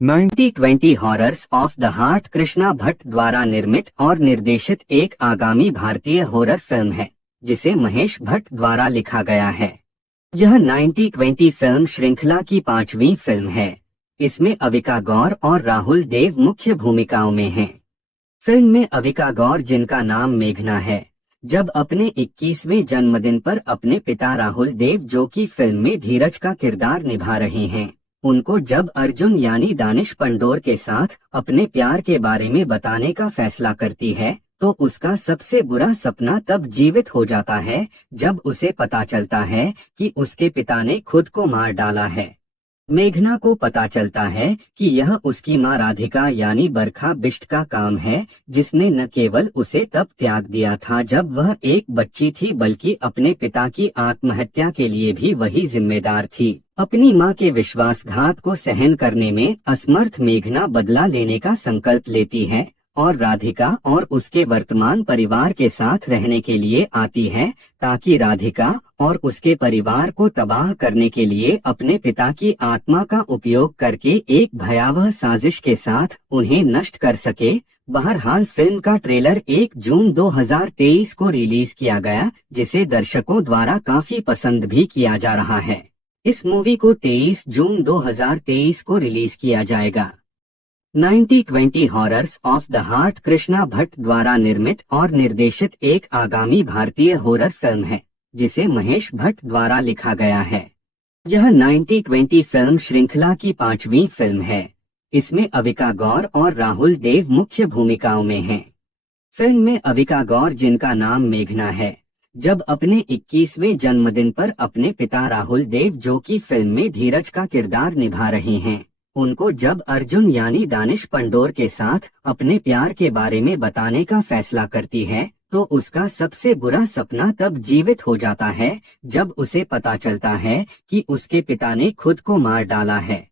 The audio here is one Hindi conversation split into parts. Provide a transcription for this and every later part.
1920 horrors of the heart Krishna Bhatt द्वारा निर्मित और निर्देशित एक आगामी भारतीय हॉरर फिल्म है जिसे महेश भट्ट द्वारा लिखा गया है। यह 1920 फिल्म श्रृंखला की 5वीं फिल्म है। इसमें अविका गौर और राहुल देव मुख्य भूमिकाओं में हैं। फिल्म में अविका गौर, जिनका नाम मेघना है, जब अपने 21वें जन्मदिन पर अपने पिता राहुल देव, जो कि फिल्म में धीरज का किरदार निभा रहे हैं, उनको जब अर्जुन यानी दानिश पंडोर के साथ अपने प्यार के बारे में बताने का फैसला करती है, तो उसका सबसे बुरा सपना तब जीवित हो जाता है जब उसे पता चलता है कि उसके पिता ने खुद को मार डाला है। मेघना को पता चलता है कि यह उसकी मां राधिका यानी बरखा बिष्ट का काम है, जिसने न केवल उसे तब त्याग दिया था जब वह एक बच्ची थी, बल्कि अपने पिता की आत्महत्या के लिए भी वही जिम्मेदार थी। अपनी मां के विश्वासघात को सहन करने में असमर्थ मेघना बदला लेने का संकल्प लेती है और राधिका और उसके वर्तमान परिवार के साथ रहने के लिए आती है, ताकि राधिका और उसके परिवार को तबाह करने के लिए अपने पिता की आत्मा का उपयोग करके एक भयावह साजिश के साथ उन्हें नष्ट कर सके। बहरहाल फिल्म का ट्रेलर 1 जून 2023 को रिलीज किया गया, जिसे दर्शकों द्वारा काफी पसंद भी किया जा रहा है। इस मूवी को 23 जून 2023 को रिलीज किया जाएगा। 1920 horrors of the heart Krishna Bhatt द्वारा निर्मित और निर्देशित एक आगामी भारतीय हॉरर फिल्म है जिसे महेश भट्ट द्वारा लिखा गया है। यह 1920 फिल्म श्रृंखला की 5वीं फिल्म है। इसमें अविका गौर और राहुल देव मुख्य भूमिकाओं में हैं। फिल्म में अविका गौर, जिनका नाम मेघना है, जब अपने 21वें जन्मदिन पर अपने पिता राहुल देव, जो कि फिल्म में धीरज का किरदार निभा रहे हैं, उनको जब अर्जुन यानी दानिश पंडोर के साथ अपने प्यार के बारे में बताने का फैसला करती है, तो उसका सबसे बुरा सपना तब जीवित हो जाता है जब उसे पता चलता है कि उसके पिता ने खुद को मार डाला है।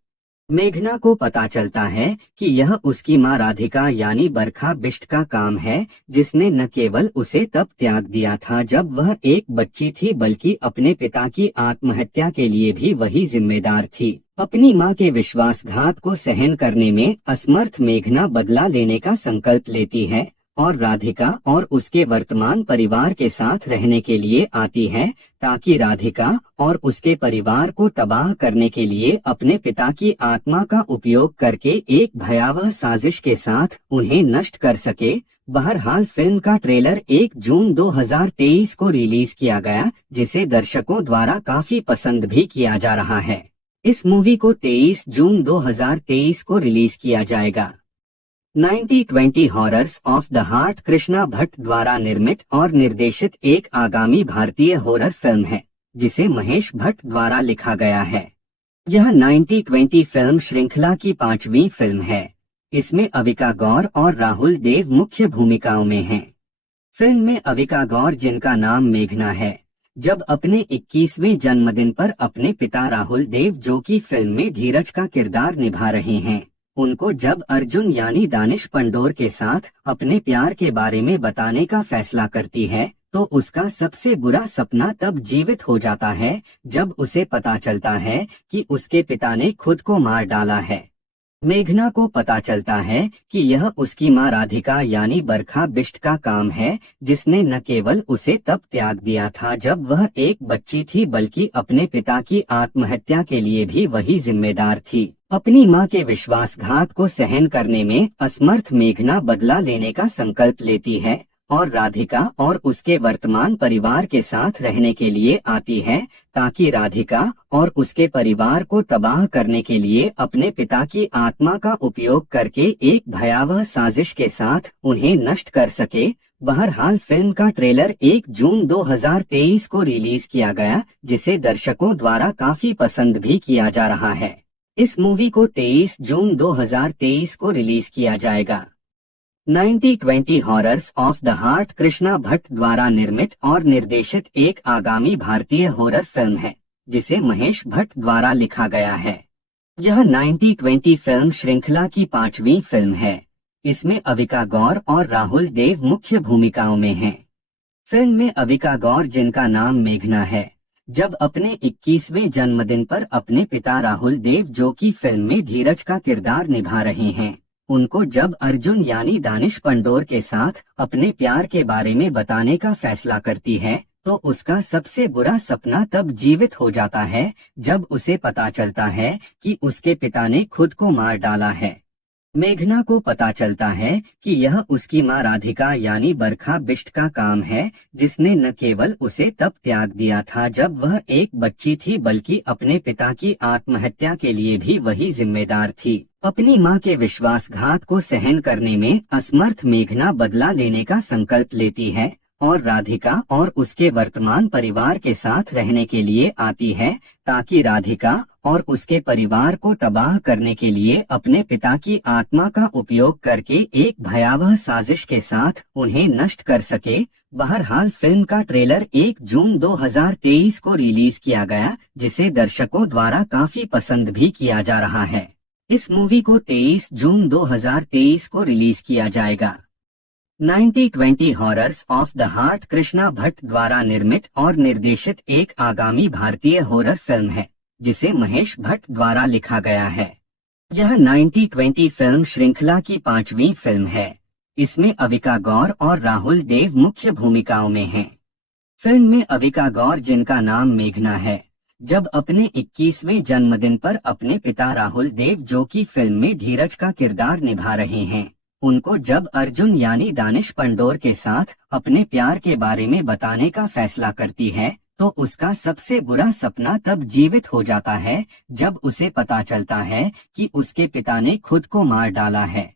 मेघना को पता चलता है कि यह उसकी मां राधिका यानी बरखा बिष्ट का काम है, जिसने न केवल उसे तब त्याग दिया था जब वह एक बच्ची थी, बल्कि अपने पिता की आत्महत्या के लिए भी वही जिम्मेदार थी। अपनी मां के विश्वासघात को सहन करने में असमर्थ मेघना बदला लेने का संकल्प लेती है और राधिका और उसके वर्तमान परिवार के साथ रहने के लिए आती है, ताकि राधिका और उसके परिवार को तबाह करने के लिए अपने पिता की आत्मा का उपयोग करके एक भयावह साजिश के साथ उन्हें नष्ट कर सके। बहरहाल फिल्म का ट्रेलर 1 जून 2023 को रिलीज किया गया, जिसे दर्शकों द्वारा काफी पसंद भी किया जा रहा है। इस मूवी को 23 जून 2023 को रिलीज किया जाएगा। 1920 horrors of the heart Krishna Bhatt द्वारा निर्मित और निर्देशित एक आगामी भारतीय हॉरर फिल्म है जिसे महेश भट्ट द्वारा लिखा गया है। यह 1920 फिल्म श्रृंखला की 5वीं फिल्म है। इसमें अविका गौर और राहुल देव मुख्य भूमिकाओं में हैं। फिल्म में अविका गौर, जिनका नाम मेघना है, जब अपने 21वें जन्मदिन पर अपने पिता राहुल देव, जो कि फिल्म में धीरज का किरदार निभा रहे हैं, उनको जब अर्जुन यानी दानिश पंडोर के साथ अपने प्यार के बारे में बताने का फैसला करती है, तो उसका सबसे बुरा सपना तब जीवित हो जाता है जब उसे पता चलता है कि उसके पिता ने खुद को मार डाला है। मेघना को पता चलता है कि यह उसकी मां राधिका यानी बरखा बिष्ट का काम है, जिसने न केवल उसे तब त्याग दिया था जब वह एक बच्ची थी, बल्कि अपने पिता की आत्महत्या के लिए भी वही जिम्मेदार थी। अपनी मां के विश्वासघात को सहन करने में असमर्थ मेघना बदला लेने का संकल्प लेती है और राधिका और उसके वर्तमान परिवार के साथ रहने के लिए आती है, ताकि राधिका और उसके परिवार को तबाह करने के लिए अपने पिता की आत्मा का उपयोग करके एक भयावह साजिश के साथ उन्हें नष्ट कर सके। बहरहाल फिल्म का ट्रेलर 1 जून 2023 को रिलीज किया गया, जिसे दर्शकों द्वारा काफी पसंद भी किया जा रहा है। इस मूवी को 23 जून 2023 को रिलीज किया जाएगा। 1920 horrors of the heart Krishna Bhatt द्वारा निर्मित और निर्देशित एक आगामी भारतीय हॉरर फिल्म है जिसे महेश भट्ट द्वारा लिखा गया है। यह 1920 फिल्म श्रृंखला की 5वीं फिल्म है। इसमें अविका गौर और राहुल देव मुख्य भूमिकाओं में हैं। फिल्म में अविका गौर, जिनका नाम मेघना है, जब अपने 21वें जन्मदिन पर अपने पिता राहुल देव, जो कि फिल्म में धीरज का किरदार निभा रहे हैं, उनको जब अर्जुन यानी दानिश पंडोर के साथ अपने प्यार के बारे में बताने का फैसला करती है, तो उसका सबसे बुरा सपना तब जीवित हो जाता है जब उसे पता चलता है कि उसके पिता ने खुद को मार डाला है। मेघना को पता चलता है कि यह उसकी मां राधिका यानी बरखा बिष्ट का काम है, जिसने न केवल उसे तब त्याग दिया था जब वह एक बच्ची थी, बल्कि अपने पिता की आत्महत्या के लिए भी वही जिम्मेदार थी। अपनी मां के विश्वासघात को सहन करने में असमर्थ मेघना बदला लेने का संकल्प लेती है और राधिका और उसके वर्तमान परिवार के साथ रहने के लिए आती है, ताकि राधिका और उसके परिवार को तबाह करने के लिए अपने पिता की आत्मा का उपयोग करके एक भयावह साजिश के साथ उन्हें नष्ट कर सके। बहरहाल फिल्म का ट्रेलर 1 जून 2023 को रिलीज किया गया, जिसे दर्शकों द्वारा काफी पसंद भी किया जा रहा है। इस मूवी को 23 जून 2023 को रिलीज किया जाएगा। 9020 horrors of the heart Krishna Bhatt द्वारा निर्मित और निर्देशित एक आगामी भारतीय हॉरर फिल्म है, जिसे महेश भट्ट द्वारा लिखा गया है। यह 9020 फिल्म श्रृंखला की 5वीं फिल्म है। इसमें अविका गौर और राहुल देव मुख्य भूमिकाओं में हैं। फिल्म में अविका गौर, जिनका नाम मेघना है, जब अपने 21वें जन्मदिन पर अपने पिता राहुल देव, जो कि फिल्म में धीरज का किरदार निभा रहे हैं, उनको जब अर्जुन यानी दानिश पंडोर के साथ अपने प्यार के बारे में बताने का फैसला करती है, तो उसका सबसे बुरा सपना तब जीवित हो जाता है जब उसे पता चलता है कि उसके पिता ने खुद को मार डाला है।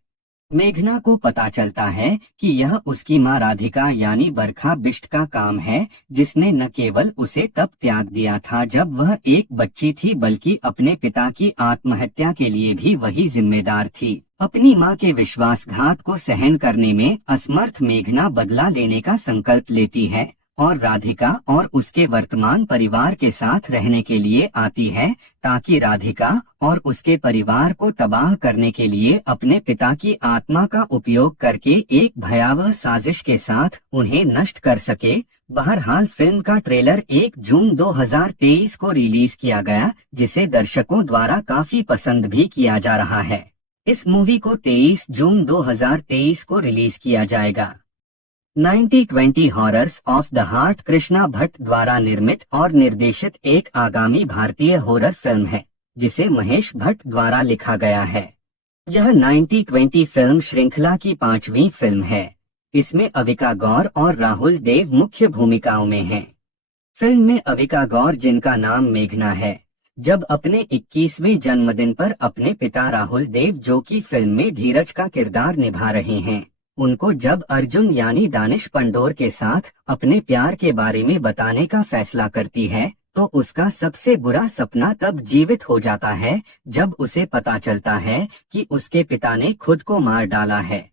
मेघना को पता चलता है कि यह उसकी मां राधिका यानी बरखा बिष्ट का काम है, जिसने न केवल उसे तब त्याग दिया था जब वह एक बच्ची थी, बल्कि अपने पिता की आत्महत्या के लिए भी वही जिम्मेदार थी। अपनी मां के विश्वासघात को सहन करने में असमर्थ मेघना बदला लेने का संकल्प लेती है और राधिका और उसके वर्तमान परिवार के साथ रहने के लिए आती है, ताकि राधिका और उसके परिवार को तबाह करने के लिए अपने पिता की आत्मा का उपयोग करके एक भयावह साजिश के साथ उन्हें नष्ट कर सके। बहरहाल फिल्म का ट्रेलर 1 जून 2023 को रिलीज किया गया, जिसे दर्शकों द्वारा काफी पसंद भी किया जा रहा है। इस मूवी को 23 जून 2023 को रिलीज किया जाएगा। 9020 horrors of the heart Krishna Bhatt द्वारा निर्मित और निर्देशित एक आगामी भारतीय हॉरर फिल्म है, जिसे महेश भट्ट द्वारा लिखा गया है। यह 9020 फिल्म श्रृंखला की 5वीं फिल्म है। इसमें अविका गौर और राहुल देव मुख्य भूमिकाओं में हैं। फिल्म में अविका गौर, जिनका नाम मेघना है, जब अपने 21वें जन्मदिन पर अपने पिता राहुल देव, जो कि फिल्म में धीरज का किरदार निभा रहे हैं, उनको जब अर्जुन यानी दानिश पंडोर के साथ अपने प्यार के बारे में बताने का फैसला करती है, तो उसका सबसे बुरा सपना तब जीवित हो जाता है जब उसे पता चलता है कि उसके पिता ने खुद को मार डाला है।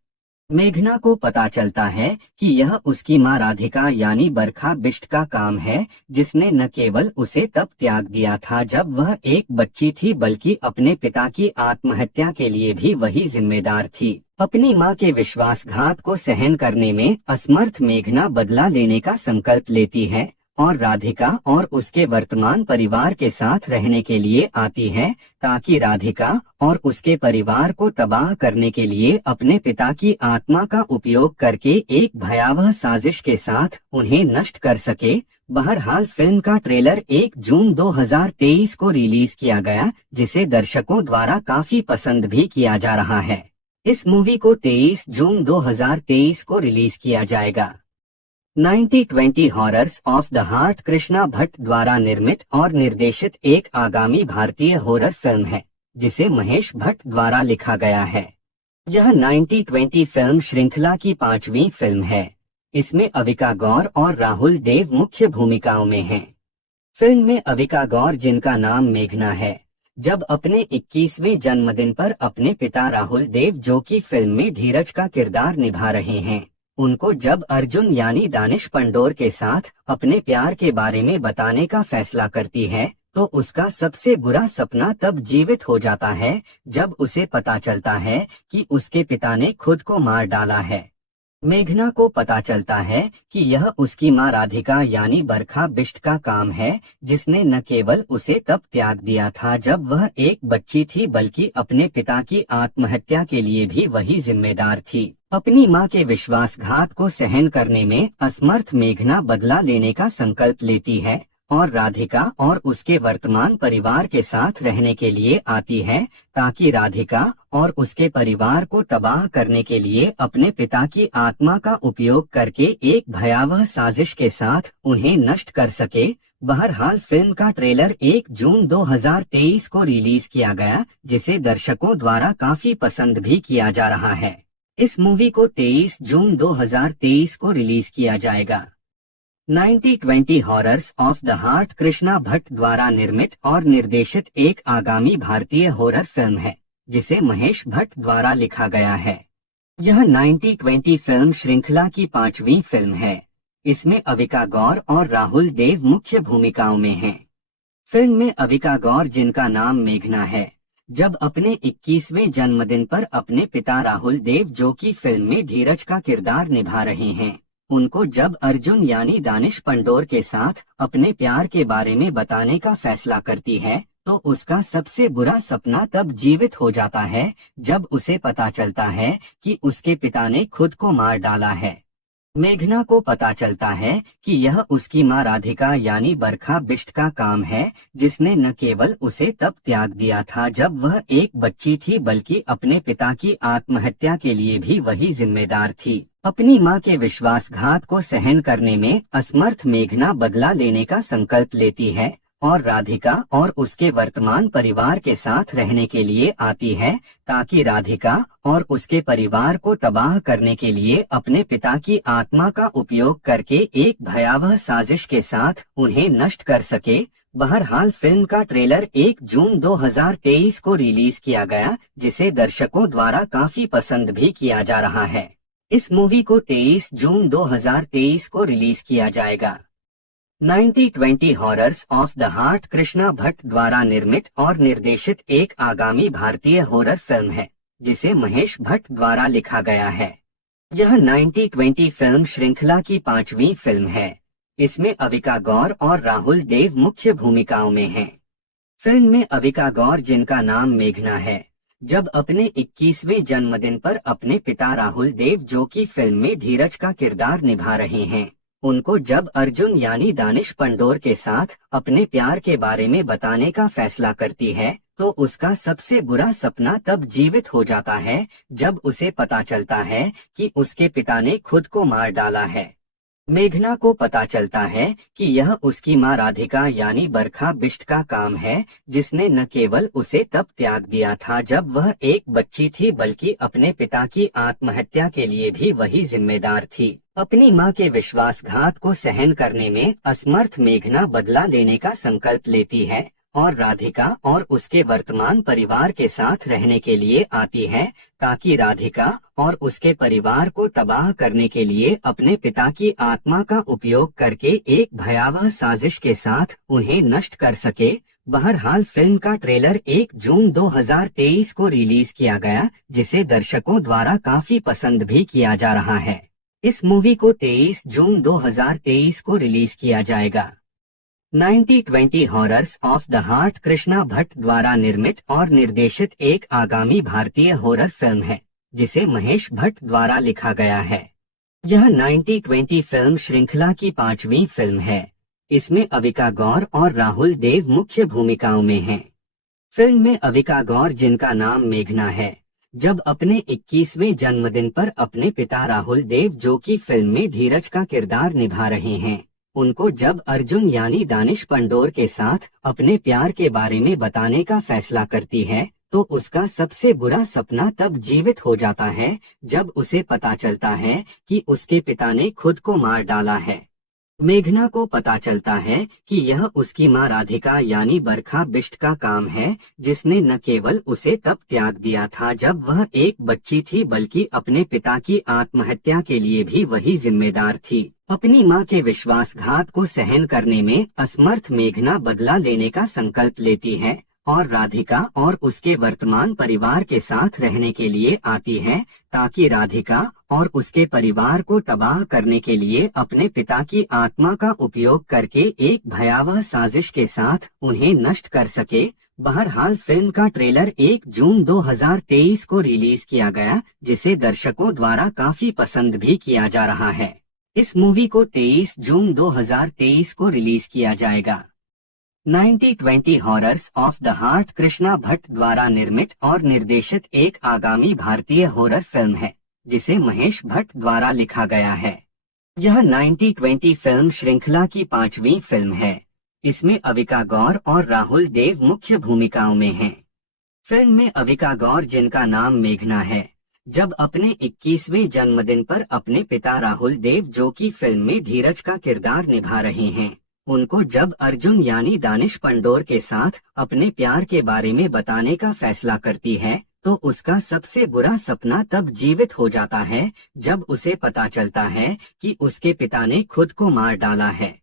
मेघना को पता चलता है कि यह उसकी मां राधिका यानी बरखा बिष्ट का काम है, जिसने न केवल उसे तब त्याग दिया था जब वह एक बच्ची थी, बल्कि अपने पिता की आत्महत्या के लिए भी वही जिम्मेदार थी। अपनी मां के विश्वासघात को सहन करने में असमर्थ मेघना बदला लेने का संकल्प लेती है और राधिका और उसके वर्तमान परिवार के साथ रहने के लिए आती है, ताकि राधिका और उसके परिवार को तबाह करने के लिए अपने पिता की आत्मा का उपयोग करके एक भयावह साजिश के साथ उन्हें नष्ट कर सके। बहरहाल फिल्म का ट्रेलर 1 जून 2023 को रिलीज किया गया, जिसे दर्शकों द्वारा काफी पसंद भी किया जा रहा है। इस मूवी को 23 जून 2023 को रिलीज किया जाएगा। 9020 horrors of the heart Krishna Bhatt द्वारा निर्मित और निर्देशित एक आगामी भारतीय हॉरर फिल्म है, जिसे महेश भट्ट द्वारा लिखा गया है। यह 9020 फिल्म श्रृंखला की 5वीं फिल्म है। इसमें अविका गौर और राहुल देव मुख्य भूमिकाओं में हैं। फिल्म में अविका गौर, जिनका नाम मेघना है, जब अपने 21वें जन्मदिन पर अपने पिता राहुल देव, जो कि फिल्म में धीरज का किरदार निभा रहे हैं, उनको जब अर्जुन यानी दानिश पंडोर के साथ अपने प्यार के बारे में बताने का फैसला करती है, तो उसका सबसे बुरा सपना तब जीवित हो जाता है जब उसे पता चलता है कि उसके पिता ने खुद को मार डाला है। मेघना को पता चलता है कि यह उसकी मां राधिका यानी बरखा बिष्ट का काम है, जिसने न केवल उसे तब त्याग दिया था जब वह एक बच्ची थी, बल्कि अपने पिता की आत्महत्या के लिए भी वही जिम्मेदार थी। अपनी मां के विश्वासघात को सहन करने में असमर्थ मेघना बदला लेने का संकल्प लेती है और राधिका और उसके वर्तमान परिवार के साथ रहने के लिए आती है, ताकि राधिका और उसके परिवार को तबाह करने के लिए अपने पिता की आत्मा का उपयोग करके एक भयावह साजिश के साथ उन्हें नष्ट कर सके। बहरहाल फिल्म का ट्रेलर 1 जून 2023 को रिलीज किया गया, जिसे दर्शकों द्वारा काफी पसंद भी किया जा रहा है। इस मूवी को 23 जून 2023 को रिलीज किया जाएगा। 90-20 horrors of the heart Krishna Bhatt द्वारा निर्मित और निर्देशित एक आगामी भारतीय हॉरर फिल्म है, जिसे महेश भट्ट द्वारा लिखा गया है। यह 90-20 फिल्म श्रृंखला की 5वीं फिल्म है। इसमें अविका गौर और राहुल देव मुख्य भूमिकाओं में हैं। फिल्म में अविका गौर, जिनका नाम मेघना है, जब अपने 21वें जन्मदिन पर अपने पिता राहुल देव, जो कि फिल्म में धीरज का किरदार निभा रहे हैं, उनको जब अर्जुन यानी दानिश पंडोर के साथ अपने प्यार के बारे में बताने का फैसला करती है, तो उसका सबसे बुरा सपना तब जीवित हो जाता है जब उसे पता चलता है कि उसके पिता ने खुद को मार डाला है। मेघना को पता चलता है कि यह उसकी मां राधिका यानी बरखा बिष्ट का काम है, जिसने न केवल उसे तब त्याग दिया था जब वह एक बच्ची थी, बल्कि अपने पिता की आत्महत्या के लिए भी वही जिम्मेदार थी। अपनी मां के विश्वासघात को सहन करने में असमर्थ मेघना बदला लेने का संकल्प लेती है और राधिका और उसके वर्तमान परिवार के साथ रहने के लिए आती है, ताकि राधिका और उसके परिवार को तबाह करने के लिए अपने पिता की आत्मा का उपयोग करके एक भयावह साजिश के साथ उन्हें नष्ट कर सके। बहरहाल फिल्म का ट्रेलर 1 जून 2023 को रिलीज किया गया, जिसे दर्शकों द्वारा काफी पसंद भी किया जा रहा है। इस मूवी को 23 जून 2023 को रिलीज किया जाएगा। 90-20 horrors of the heart Krishna Bhatt द्वारा निर्मित और निर्देशित एक आगामी भारतीय हॉरर फिल्म है, जिसे महेश भट्ट द्वारा लिखा गया है। यह 90-20 फिल्म श्रृंखला की 5वीं फिल्म है। इसमें अविका गौर और राहुल देव मुख्य भूमिकाओं में हैं। फिल्म में अविका गौर, जिनका नाम मेघना है, जब अपने 21वें जन्मदिन पर अपने पिता राहुल देव, जो कि फिल्म में धीरज का किरदार निभा रहे हैं, उनको जब अर्जुन यानी दानिश पंडोर के साथ अपने प्यार के बारे में बताने का फैसला करती है, तो उसका सबसे बुरा सपना तब जीवित हो जाता है जब उसे पता चलता है कि उसके पिता ने खुद को मार डाला है। मेघना को पता चलता है कि यह उसकी मां राधिका यानी बरखा बिष्ट का काम है, जिसने न केवल उसे तब त्याग दिया था जब वह एक बच्ची थी, बल्कि अपने पिता की आत्महत्या के लिए भी वही जिम्मेदार थी। अपनी मां के विश्वासघात को सहन करने में असमर्थ मेघना बदला लेने का संकल्प लेती है और राधिका और उसके वर्तमान परिवार के साथ रहने के लिए आती है, ताकि राधिका और उसके परिवार को तबाह करने के लिए अपने पिता की आत्मा का उपयोग करके एक भयावह साजिश के साथ उन्हें नष्ट कर सके। बहरहाल फिल्म का ट्रेलर 1 जून 2023 को रिलीज किया गया, जिसे दर्शकों द्वारा काफी पसंद भी किया जा रहा है। इस मूवी को 23 जून 2023 को रिलीज किया जाएगा। 90-20 horrors of the heart Krishna Bhatt द्वारा निर्मित और निर्देशित एक आगामी भारतीय हॉरर फिल्म है, जिसे महेश भट्ट द्वारा लिखा गया है। यह 90-20 फिल्म श्रृंखला की 5वीं फिल्म है। इसमें अविका गौर और राहुल देव मुख्य भूमिकाओं में हैं। फिल्म में अविका गौर, जिनका नाम मेघना है, जब अपने 21वें जन्मदिन पर अपने पिता राहुल देव, जो कि फिल्म में धीरज का किरदार निभा रहे हैं, उनको जब अर्जुन यानी दानिश पंडोर के साथ अपने प्यार के बारे में बताने का फैसला करती है, तो उसका सबसे बुरा सपना तब जीवित हो जाता है जब उसे पता चलता है कि उसके पिता ने खुद को मार डाला है। मेघना को पता चलता है कि यह उसकी मां राधिका यानी बरखा बिष्ट का काम है, जिसने न केवल उसे तब त्याग दिया था जब वह एक बच्ची थी, बल्कि अपने पिता की आत्महत्या के लिए भी वही जिम्मेदार थी। अपनी मां के विश्वासघात को सहन करने में असमर्थ मेघना बदला लेने का संकल्प लेती है और राधिका और उसके वर्तमान परिवार के साथ रहने के लिए आती है, ताकि राधिका और उसके परिवार को तबाह करने के लिए अपने पिता की आत्मा का उपयोग करके एक भयावह साजिश के साथ उन्हें नष्ट कर सके। बहरहाल फिल्म का ट्रेलर 1 जून 2023 को रिलीज किया गया, जिसे दर्शकों द्वारा काफी पसंद भी किया जा रहा है। इस मूवी को 23 जून 2023 को रिलीज किया जाएगा। 9020 horrors of the heart Krishna Bhatt द्वारा निर्मित और निर्देशित एक आगामी भारतीय हॉरर फिल्म है, जिसे महेश भट्ट द्वारा लिखा गया है। यह 9020 फिल्म श्रृंखला की 5वीं फिल्म है। इसमें अविका गौर और राहुल देव मुख्य भूमिकाओं में हैं। फिल्म में अविका गौर, जिनका नाम मेघना है, जब अपने 21वें जन्मदिन पर अपने पिता राहुल देव, जो कि फिल्म में धीरज का किरदार निभा रहे हैं, उनको जब अर्जुन यानी दानिश पंडोर के साथ अपने प्यार के बारे में बताने का फैसला करती है, तो उसका सबसे बुरा सपना तब जीवित हो जाता है जब उसे पता चलता है कि उसके पिता ने खुद को मार डाला है।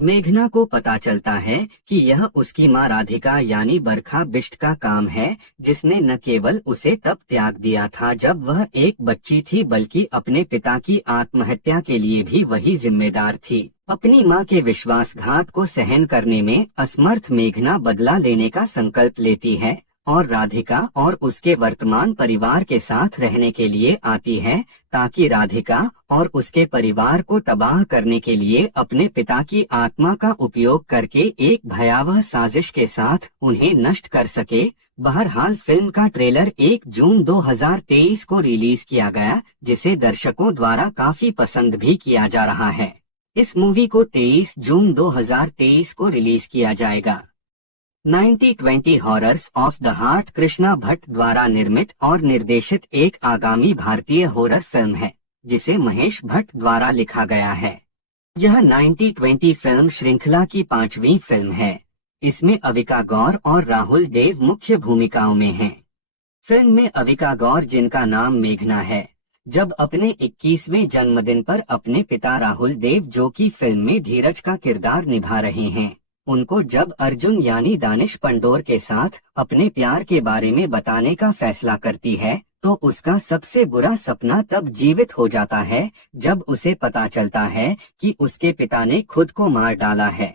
मेघना को पता चलता है कि यह उसकी मां राधिका यानी बरखा बिष्ट का काम है, जिसने न केवल उसे तब त्याग दिया था जब वह एक बच्ची थी, बल्कि अपने पिता की आत्महत्या के लिए भी वही जिम्मेदार थी। अपनी मां के विश्वासघात को सहन करने में असमर्थ मेघना बदला लेने का संकल्प लेती है और राधिका और उसके वर्तमान परिवार के साथ रहने के लिए आती है, ताकि राधिका और उसके परिवार को तबाह करने के लिए अपने पिता की आत्मा का उपयोग करके एक भयावह साजिश के साथ उन्हें नष्ट कर सके। बहरहाल फिल्म का ट्रेलर 1 जून 2023 को रिलीज किया गया, जिसे दर्शकों द्वारा काफी पसंद भी किया जा रहा है। इस मूवी को 23 जून 2023 को रिलीज किया जाएगा। 9020 horrors of the heart Krishna Bhatt द्वारा निर्मित और निर्देशित एक आगामी भारतीय हॉरर फिल्म है, जिसे महेश भट्ट द्वारा लिखा गया है। यह 9020 फिल्म श्रृंखला की 5वीं फिल्म है। इसमें अविका गौर और राहुल देव मुख्य भूमिकाओं में हैं। फिल्म में अविका गौर, जिनका नाम मेघना है, जब अपने 21वें जन्मदिन पर अपने पिता राहुल देव, जो कि फिल्म में धीरज का किरदार निभा रहे हैं, उनको जब अर्जुन यानी दानिश पंडोर के साथ अपने प्यार के बारे में बताने का फैसला करती है, तो उसका सबसे बुरा सपना तब जीवित हो जाता है जब उसे पता चलता है कि उसके पिता ने खुद को मार डाला है।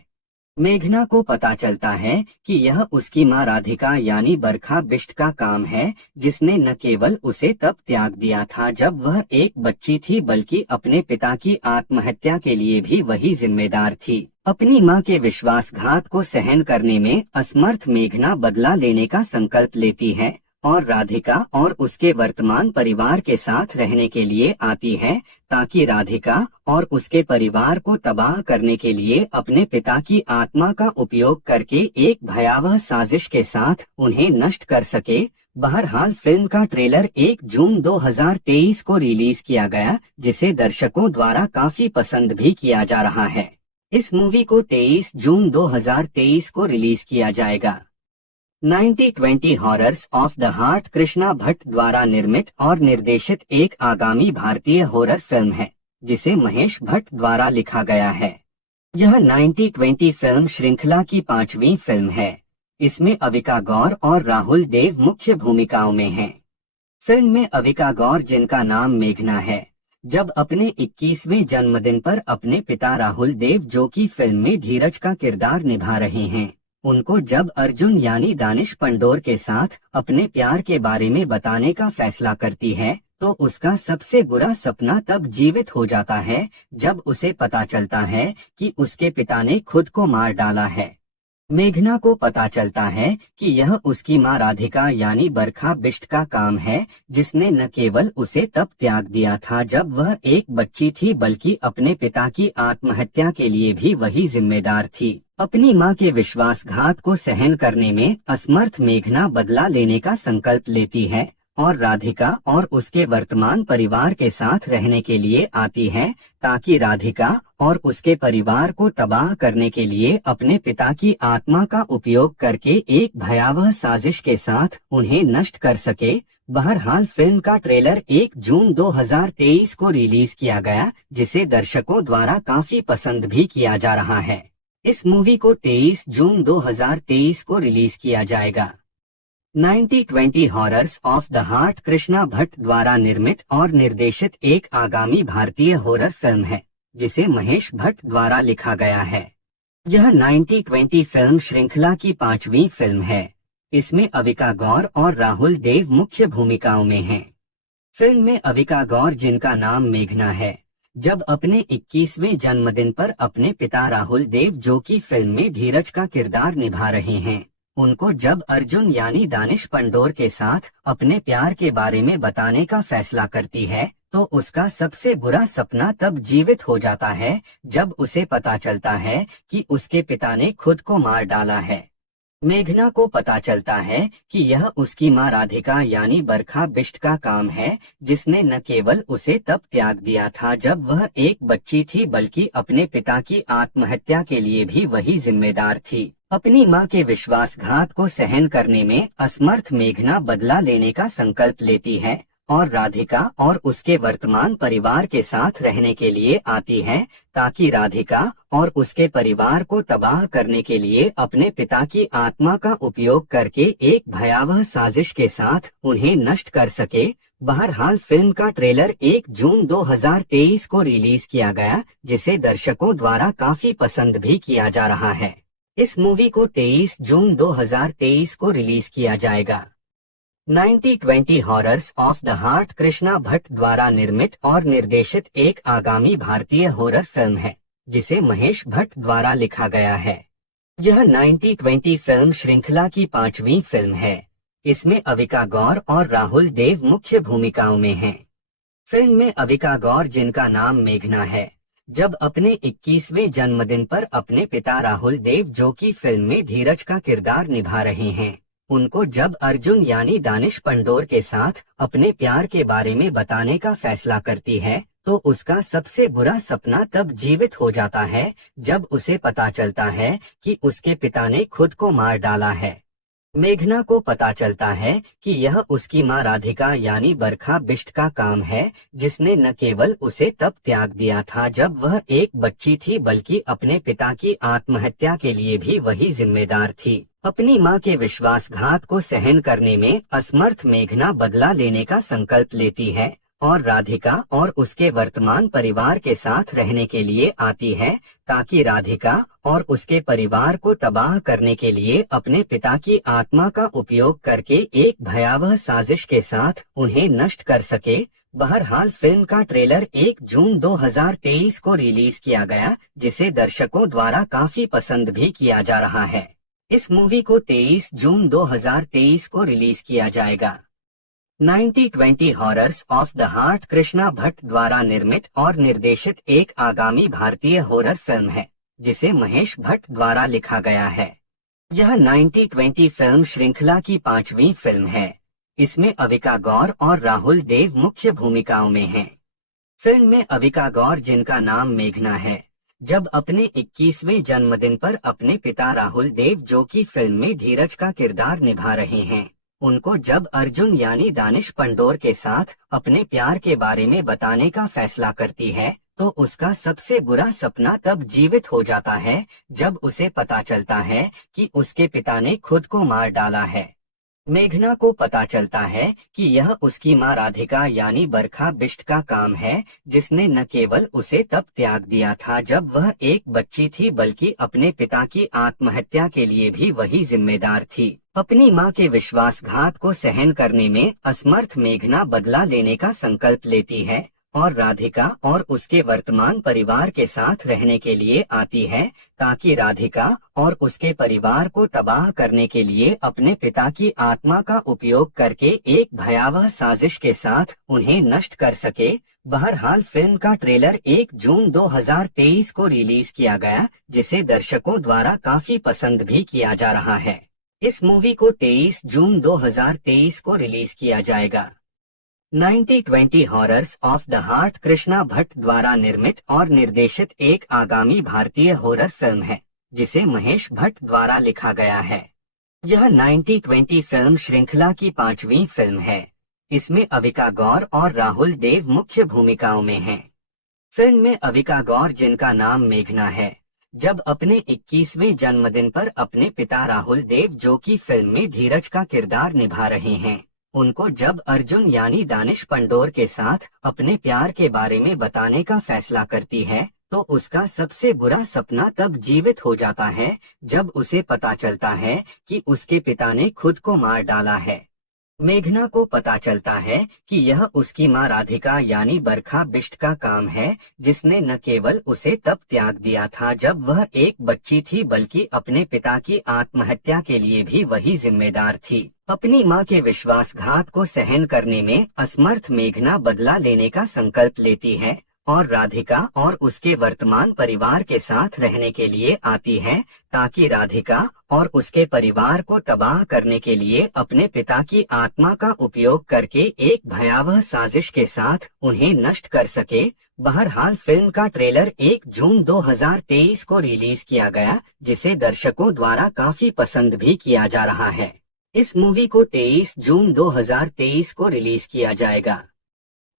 मेघना को पता चलता है कि यह उसकी मां राधिका यानी बरखा बिष्ट का काम है, जिसने न केवल उसे तब त्याग दिया था जब वह एक बच्ची थी, बल्कि अपने पिता की आत्महत्या के लिए भी वही जिम्मेदार थी। अपनी मां के विश्वासघात को सहन करने में असमर्थ मेघना बदला लेने का संकल्प लेती है और राधिका और उसके वर्तमान परिवार के साथ रहने के लिए आती है, ताकि राधिका और उसके परिवार को तबाह करने के लिए अपने पिता की आत्मा का उपयोग करके एक भयावह साजिश के साथ उन्हें नष्ट कर सके। बहरहाल फिल्म का ट्रेलर 1 जून 2023 को रिलीज किया गया, जिसे दर्शकों द्वारा काफी पसंद भी किया जा रहा है। इस मूवी को 23 जून 2023 को रिलीज किया जाएगा। 9020 horrors of the heart Krishna Bhatt द्वारा निर्मित और निर्देशित एक आगामी भारतीय हॉरर फिल्म है, जिसे महेश भट्ट द्वारा लिखा गया है। यह 9020 फिल्म श्रृंखला की 5वीं फिल्म है। इसमें अविका गौर और राहुल देव मुख्य भूमिकाओं में हैं। फिल्म में अविका गौर, जिनका नाम मेघना है, जब अपने 21वें जन्मदिन पर अपने पिता राहुल देव, जो कि फिल्म में धीरज का किरदार निभा रहे हैं, उनको जब अर्जुन यानी दानिश पंडोर के साथ अपने प्यार के बारे में बताने का फैसला करती है, तो उसका सबसे बुरा सपना तब जीवित हो जाता है जब उसे पता चलता है कि उसके पिता ने खुद को मार डाला है। मेघना को पता चलता है कि यह उसकी मां राधिका यानी बरखा बिष्ट का काम है, जिसने न केवल उसे तब त्याग दिया था जब वह एक बच्ची थी, बल्कि अपने पिता की आत्महत्या के लिए भी वही जिम्मेदार थी। अपनी मां के विश्वासघात को सहन करने में असमर्थ मेघना बदला लेने का संकल्प लेती है और राधिका और उसके वर्तमान परिवार के साथ रहने के लिए आती है, ताकि राधिका और उसके परिवार को तबाह करने के लिए अपने पिता की आत्मा का उपयोग करके एक भयावह साजिश के साथ उन्हें नष्ट कर सके। बहरहाल फिल्म का ट्रेलर 1 जून 2023 को रिलीज किया गया, जिसे दर्शकों द्वारा काफी पसंद भी किया जा रहा है। इस मूवी को 23 जून 2023 को रिलीज किया जाएगा। 90-20 horrors of the heart Krishna Bhatt द्वारा निर्मित और निर्देशित एक आगामी भारतीय हॉरर फिल्म है जिसे महेश भट्ट द्वारा लिखा गया है। यह 90-20 फिल्म श्रृंखला की 5वीं फिल्म है। इसमें अविका गौर और राहुल देव मुख्य भूमिकाओं में हैं। फिल्म में अविका गौर, जिनका नाम मेघना है, जब अपने 21वें जन्मदिन पर अपने पिता राहुल देव, जो कि फिल्म में धीरज का किरदार निभा रहे हैं, उनको जब अर्जुन यानी दानिश पंडोर के साथ अपने प्यार के बारे में बताने का फैसला करती है, तो उसका सबसे बुरा सपना तब जीवित हो जाता है जब उसे पता चलता है कि उसके पिता ने खुद को मार डाला है। मेघना को पता चलता है कि यह उसकी मां राधिका यानी बरखा बिष्ट का काम है, जिसने न केवल उसे तब त्याग दिया था जब वह एक बच्ची थी, बल्कि अपने पिता की आत्महत्या के लिए भी वही जिम्मेदार थी। अपनी मां के विश्वासघात को सहन करने में असमर्थ मेघना बदला लेने का संकल्प लेती है और राधिका और उसके वर्तमान परिवार के साथ रहने के लिए आती है, ताकि राधिका और उसके परिवार को तबाह करने के लिए अपने पिता की आत्मा का उपयोग करके एक भयावह साजिश के साथ उन्हें नष्ट कर सके। बहरहाल फिल्म का ट्रेलर 1 जून 2023 को रिलीज किया गया, जिसे दर्शकों द्वारा काफी पसंद भी किया जा रहा है। इस मूवी को 23 जून 2023 को रिलीज किया जाएगा। 90-20 horrors of the heart Krishna Bhatt द्वारा निर्मित और निर्देशित एक आगामी भारतीय हॉरर फिल्म है जिसे महेश भट्ट द्वारा लिखा गया है। यह 90-20 फिल्म श्रृंखला की 5वीं फिल्म है। इसमें अविका गौर और राहुल देव मुख्य भूमिकाओं में हैं। फिल्म में अविका गौर, जिनका नाम मेघना है, जब अपने 21वें जन्मदिन पर अपने पिता राहुल देव, जो कि फिल्म में धीरज का किरदार निभा रहे हैं, उनको जब अर्जुन यानी दानिश पंडोर के साथ अपने प्यार के बारे में बताने का फैसला करती है, तो उसका सबसे बुरा सपना तब जीवित हो जाता है जब उसे पता चलता है कि उसके पिता ने खुद को मार डाला है। मेघना को पता चलता है कि यह उसकी मां राधिका यानी बरखा बिष्ट का काम है, जिसने न केवल उसे तब त्याग दिया था जब वह एक बच्ची थी, बल्कि अपने पिता की आत्महत्या के लिए भी वही जिम्मेदार थी। अपनी मां के विश्वासघात को सहन करने में असमर्थ मेघना बदला लेने का संकल्प लेती है और राधिका और उसके वर्तमान परिवार के साथ रहने के लिए आती है, ताकि राधिका और उसके परिवार को तबाह करने के लिए अपने पिता की आत्मा का उपयोग करके एक भयावह साजिश के साथ उन्हें नष्ट कर सके। बहरहाल फिल्म का ट्रेलर 1 जून 2023 को रिलीज किया गया, जिसे दर्शकों द्वारा काफी पसंद भी किया जा रहा है। इस मूवी को 23 जून 2023 को रिलीज किया जाएगा। 90-20 horrors of the heart Krishna Bhatt द्वारा निर्मित और निर्देशित एक आगामी भारतीय हॉरर फिल्म है जिसे महेश भट्ट द्वारा लिखा गया है। यह 90-20 फिल्म श्रृंखला की 5वीं फिल्म है। इसमें अविका गौर और राहुल देव मुख्य भूमिकाओं में हैं। फिल्म में अविका गौर, जिनका नाम मेघना है, जब अपने 21वें जन्मदिन पर अपने पिता राहुल देव, जो कि फिल्म में धीरज का किरदार निभा रहे हैं, उनको जब अर्जुन यानी दानिश पंडोर के साथ अपने प्यार के बारे में बताने का फैसला करती है, तो उसका सबसे बुरा सपना तब जीवित हो जाता है जब उसे पता चलता है कि उसके पिता ने खुद को मार डाला है। मेघना को पता चलता है कि यह उसकी मां राधिका यानी बरखा बिष्ट का काम है, जिसने न केवल उसे तब त्याग दिया था जब वह एक बच्ची थी, बल्कि अपने पिता की आत्महत्या के लिए भी वही जिम्मेदार थी। अपनी मां के विश्वासघात को सहन करने में असमर्थ मेघना बदला लेने का संकल्प लेती है और राधिका और उसके वर्तमान परिवार के साथ रहने के लिए आती है, ताकि राधिका और उसके परिवार को तबाह करने के लिए अपने पिता की आत्मा का उपयोग करके एक भयावह साजिश के साथ उन्हें नष्ट कर सके। बहरहाल फिल्म का ट्रेलर 1 जून 2023 को रिलीज किया गया, जिसे दर्शकों द्वारा काफी पसंद भी किया जा रहा है। इस मूवी को 23 जून 2023 को रिलीज किया जाएगा। 90-20 horrors of the heart Krishna Bhatt द्वारा निर्मित और निर्देशित एक आगामी भारतीय हॉरर फिल्म है जिसे महेश भट्ट द्वारा लिखा गया है। यह 90-20 फिल्म श्रृंखला की 5वीं फिल्म है। इसमें अविका गौर और राहुल देव मुख्य भूमिकाओं में हैं। फिल्म में अविका गौर, जिनका नाम मेघना है, जब अपने 21वें जन्मदिन पर अपने पिता राहुल देव, जो कि फिल्म में धीरज का किरदार निभा रहे हैं, उनको जब अर्जुन यानी दानिश पंडोर के साथ अपने प्यार के बारे में बताने का फैसला करती है, तो उसका सबसे बुरा सपना तब जीवित हो जाता है जब उसे पता चलता है कि उसके पिता ने खुद को मार डाला है। मेघना को पता चलता है कि यह उसकी मां राधिका यानी बरखा बिष्ट का काम है, जिसने न केवल उसे तब त्याग दिया था जब वह एक बच्ची थी, बल्कि अपने पिता की आत्महत्या के लिए भी वही जिम्मेदार थी। अपनी मां के विश्वासघात को सहन करने में असमर्थ मेघना बदला लेने का संकल्प लेती है और राधिका और उसके वर्तमान परिवार के साथ रहने के लिए आती है, ताकि राधिका और उसके परिवार को तबाह करने के लिए अपने पिता की आत्मा का उपयोग करके एक भयावह साजिश के साथ उन्हें नष्ट कर सके। बहरहाल फिल्म का ट्रेलर 1 जून 2023 को रिलीज किया गया, जिसे दर्शकों द्वारा काफी पसंद भी किया जा रहा है। इस मूवी को 23 जून 2023 को रिलीज किया जाएगा।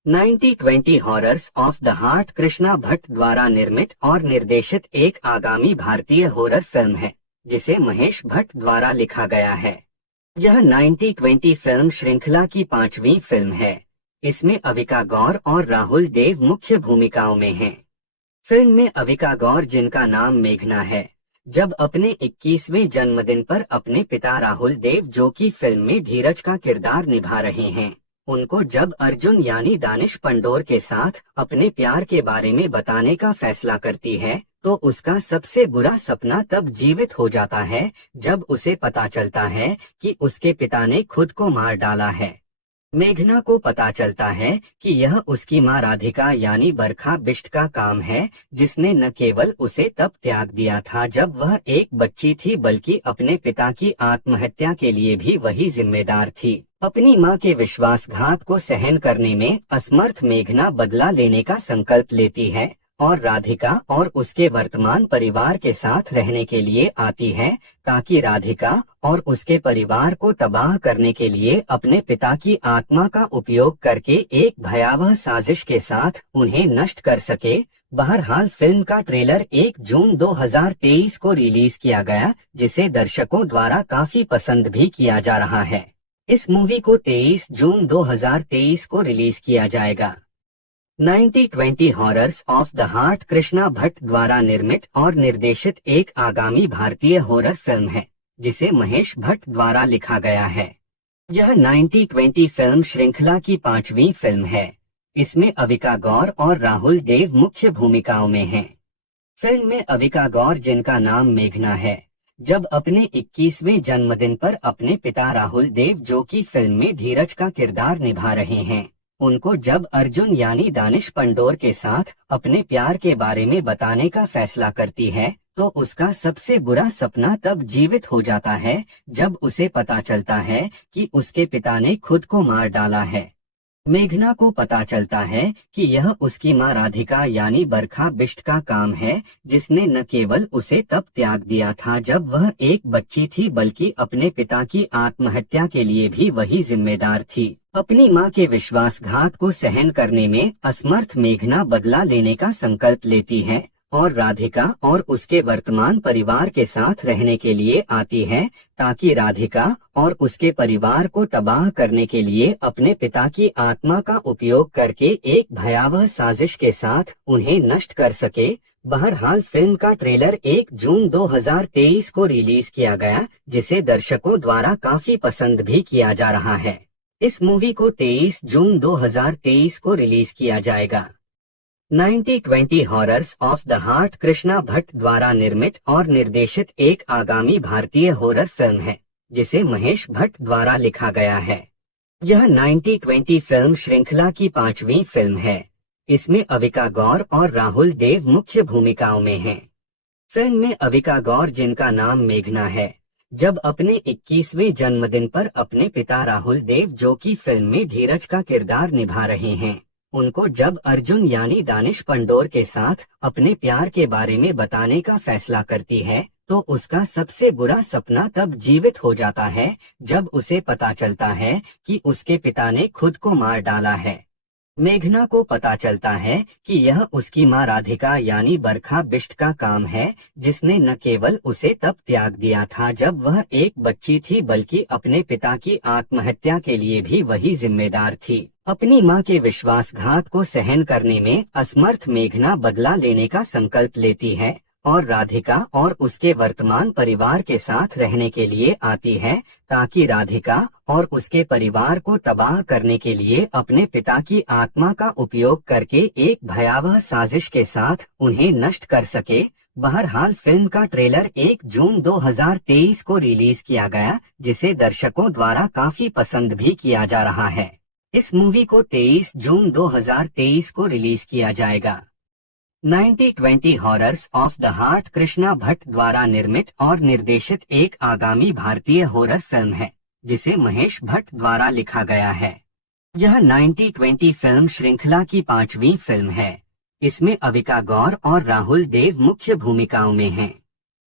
90-20 horrors of the heart Krishna Bhatt द्वारा निर्मित और निर्देशित एक आगामी भारतीय हॉरर फिल्म है, जिसे महेश भट्ट द्वारा लिखा गया है। यह 90-20 फिल्म श्रृंखला की 5वीं फिल्म है। इसमें अविका गौर और राहुल देव मुख्य भूमिकाओं में हैं। फिल्म में अविका गौर, जिनका नाम मेघना है, जब अपने 21वें जन्मदिन पर अपने पिता राहुल देव, जो कि फिल्म में धीरज का किरदार निभा रहे हैं, उनको जब अर्जुन यानी दानिश पंडोर के साथ अपने प्यार के बारे में बताने का फैसला करती है, तो उसका सबसे बुरा सपना तब जीवित हो जाता है जब उसे पता चलता है कि उसके पिता ने खुद को मार डाला है। मेघना को पता चलता है कि यह उसकी मां राधिका यानी बरखा बिष्ट का काम है, जिसने न केवल उसे तब त्याग दिया था जब वह एक बच्ची थी, बल्कि अपने पिता की आत्महत्या के लिए भी वही जिम्मेदार थी। अपनी मां के विश्वासघात को सहन करने में असमर्थ मेघना बदला लेने का संकल्प लेती है और राधिका और उसके वर्तमान परिवार के साथ रहने के लिए आती है, ताकि राधिका और उसके परिवार को तबाह करने के लिए अपने पिता की आत्मा का उपयोग करके एक भयावह साजिश के साथ उन्हें नष्ट कर सके। बहरहाल फिल्म का ट्रेलर 1 जून 2023 को रिलीज किया गया, जिसे दर्शकों द्वारा काफी पसंद भी किया जा रहा है। इस मूवी को 23 जून 2023 को रिलीज किया जाएगा। 90-20 horrors of the heart Krishna Bhatt द्वारा निर्मित और निर्देशित एक आगामी भारतीय हॉरर फिल्म है, जिसे महेश भट्ट द्वारा लिखा गया है। यह 90-20 फिल्म श्रृंखला की 5वीं फिल्म है। इसमें अविका गौर और राहुल देव मुख्य भूमिकाओं में हैं। फिल्म में अविका गौर, जिनका नाम मेघना है, जब अपने 21वें जन्मदिन पर अपने पिता राहुल देव, जो कि फिल्म में धीरज का किरदार निभा रहे हैं, उनको जब अर्जुन यानी दानिश पंडोर के साथ अपने प्यार के बारे में बताने का फैसला करती है, तो उसका सबसे बुरा सपना तब जीवित हो जाता है जब उसे पता चलता है कि उसके पिता ने खुद को मार डाला है। मेघना को पता चलता है कि यह उसकी मां राधिका यानी बरखा बिष्ट का काम है, जिसने न केवल उसे तब त्याग दिया था जब वह एक बच्ची थी, बल्कि अपने पिता की आत्महत्या के लिए भी वही जिम्मेदार थी। अपनी मां के विश्वासघात को सहन करने में असमर्थ मेघना बदला लेने का संकल्प लेती है और राधिका और उसके वर्तमान परिवार के साथ रहने के लिए आती है, ताकि राधिका और उसके परिवार को तबाह करने के लिए अपने पिता की आत्मा का उपयोग करके एक भयावह साजिश के साथ उन्हें नष्ट कर सके। बहरहाल फिल्म का ट्रेलर 1 जून 2023 को रिलीज किया गया, जिसे दर्शकों द्वारा काफी पसंद भी किया जा रहा है। इस मूवी को 23 जून 2023 को रिलीज किया जाएगा। 90-20 horrors of the heart Krishna Bhatt द्वारा निर्मित और निर्देशित एक आगामी भारतीय हॉरर फिल्म है, जिसे महेश भट्ट द्वारा लिखा गया है। यह 90-20 फिल्म श्रृंखला की 5वीं फिल्म है। इसमें अविका गौर और राहुल देव मुख्य भूमिकाओं में हैं। फिल्म में अविका गौर, जिनका नाम मेघना है, जब अपने 21वें जन्मदिन पर अपने पिता राहुल देव, जो कि फिल्म में धीरज का किरदार निभा रहे हैं, उनको जब अर्जुन यानी दानिश पंडोर के साथ अपने प्यार के बारे में बताने का फैसला करती है, तो उसका सबसे बुरा सपना तब जीवित हो जाता है जब उसे पता चलता है कि उसके पिता ने खुद को मार डाला है। मेघना को पता चलता है कि यह उसकी माँ राधिका यानी बरखा बिष्ट का काम है, जिसने न केवल उसे तब त्याग दिया था जब वह एक बच्ची थी, बल्कि अपने पिता की आत्महत्या के लिए भी वही जिम्मेदार थी। अपनी माँ के विश्वासघात को सहन करने में असमर्थ मेघना बदला लेने का संकल्प लेती है और राधिका और उसके वर्तमान परिवार के साथ रहने के लिए आती है, ताकि राधिका और उसके परिवार को तबाह करने के लिए अपने पिता की आत्मा का उपयोग करके एक भयावह साजिश के साथ उन्हें नष्ट कर सके। बहरहाल फिल्म का ट्रेलर 1 जून 2023 को रिलीज किया गया, जिसे दर्शकों द्वारा काफी पसंद भी किया जा रहा है। इस मूवी को 23 जून 2023 को रिलीज किया जाएगा। 9020 horrors of the heart Krishna Bhatt द्वारा निर्मित और निर्देशित एक आगामी भारतीय हॉरर फिल्म है, जिसे महेश भट्ट द्वारा लिखा गया है। यह 9020 फिल्म श्रृंखला की 5वीं फिल्म है। इसमें अविका गौर और राहुल देव मुख्य भूमिकाओं में हैं।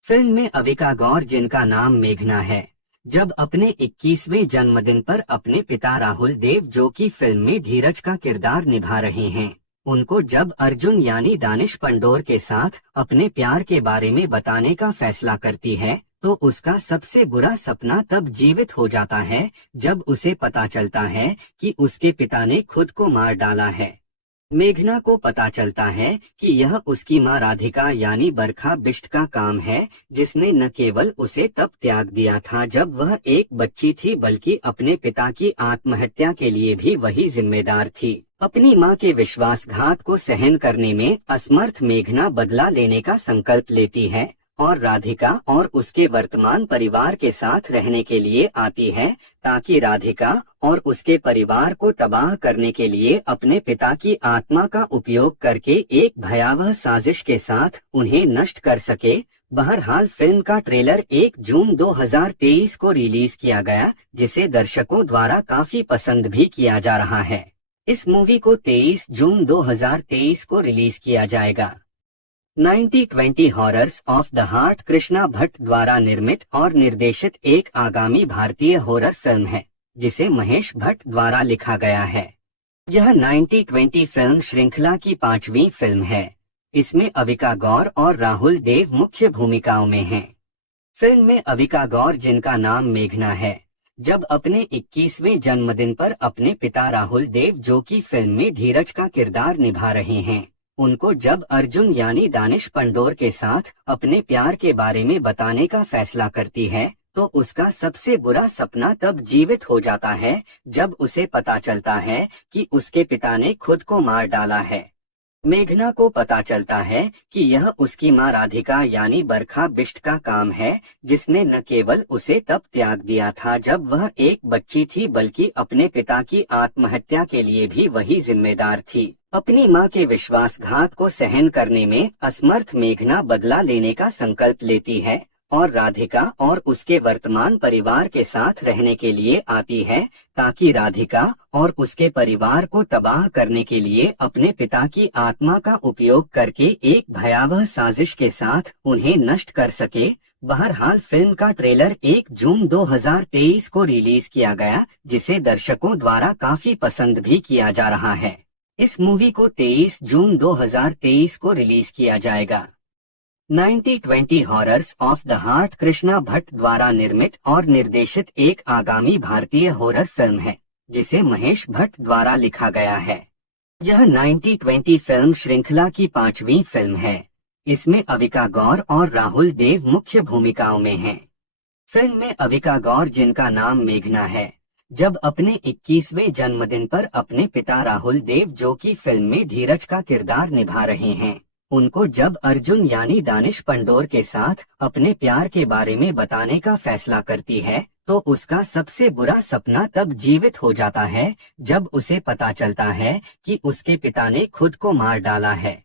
फिल्म में अविका गौर, जिनका नाम मेघना है, जब अपने 21वें जन्मदिन पर अपने पिता राहुल देव, जो कि फिल्म में धीरज का किरदार निभा रहे हैं, उनको जब अर्जुन यानी दानिश पंडोर के साथ अपने प्यार के बारे में बताने का फैसला करती है, तो उसका सबसे बुरा सपना तब जीवित हो जाता है जब उसे पता चलता है कि उसके पिता ने खुद को मार डाला है। मेघना को पता चलता है कि यह उसकी माँ राधिका यानी बरखा बिष्ट का काम है, जिसने न केवल उसे तब त्याग दिया था जब वह एक बच्ची थी, बल्कि अपने पिता की आत्महत्या के लिए भी वही जिम्मेदार थी। अपनी माँ के विश्वासघात को सहन करने में असमर्थ मेघना बदला लेने का संकल्प लेती है और राधिका और उसके वर्तमान परिवार के साथ रहने के लिए आती है, ताकि राधिका और उसके परिवार को तबाह करने के लिए अपने पिता की आत्मा का उपयोग करके एक भयावह साजिश के साथ उन्हें नष्ट कर सके। बहरहाल फिल्म का ट्रेलर 1 जून 2023 को रिलीज किया गया, जिसे दर्शकों द्वारा काफी पसंद भी किया जा रहा है। इस मूवी को 23 जून 2023 को रिलीज किया जाएगा। 9020 horrors of the heart Krishna Bhatt द्वारा निर्मित और निर्देशित एक आगामी भारतीय हॉरर फिल्म है, जिसे महेश भट्ट द्वारा लिखा गया है। यह 9020 फिल्म श्रृंखला की 5वीं फिल्म है। इसमें अविका गौर और राहुल देव मुख्य भूमिकाओं में हैं। फिल्म में अविका गौर, जिनका नाम मेघना है, जब अपने 21वें जन्मदिन पर अपने पिता राहुल देव, जो कि फिल्म में धीरज का किरदार निभा रहे हैं, उनको जब अर्जुन यानी दानिश पंडोर के साथ अपने प्यार के बारे में बताने का फैसला करती है, तो उसका सबसे बुरा सपना तब जीवित हो जाता है जब उसे पता चलता है कि उसके पिता ने खुद को मार डाला है। मेघना को पता चलता है कि यह उसकी माँ राधिका यानी बरखा बिष्ट का काम है, जिसने न केवल उसे तब त्याग दिया था जब वह एक बच्ची थी, बल्कि अपने पिता की आत्महत्या के लिए भी वही जिम्मेदार थी। अपनी माँ के विश्वासघात को सहन करने में असमर्थ मेघना बदला लेने का संकल्प लेती है और राधिका और उसके वर्तमान परिवार के साथ रहने के लिए आती है, ताकि राधिका और उसके परिवार को तबाह करने के लिए अपने पिता की आत्मा का उपयोग करके एक भयावह साजिश के साथ उन्हें नष्ट कर सके। बहरहाल फिल्म का ट्रेलर 1 जून 2023 को रिलीज किया गया, जिसे दर्शकों द्वारा काफी पसंद भी किया जा रहा है। इस मूवी को 23 जून 2023 को रिलीज किया जाएगा। 9020 horrors of the heart Krishna Bhatt द्वारा निर्मित और निर्देशित एक आगामी भारतीय हॉरर फिल्म है, जिसे महेश भट्ट द्वारा लिखा गया है। यह 9020 फिल्म श्रृंखला की 5वीं फिल्म है। इसमें अविका गौर और राहुल देव मुख्य भूमिकाओं में हैं। फिल्म में अविका गौर, जिनका नाम मेघना है, जब अपने 21वें जन्मदिन पर अपने पिता राहुल देव, जो कि फिल्म में धीरज का किरदार निभा रहे हैं, उनको जब अर्जुन यानी दानिश पंडोर के साथ अपने प्यार के बारे में बताने का फैसला करती है, तो उसका सबसे बुरा सपना तब जीवित हो जाता है जब उसे पता चलता है कि उसके पिता ने खुद को मार डाला है।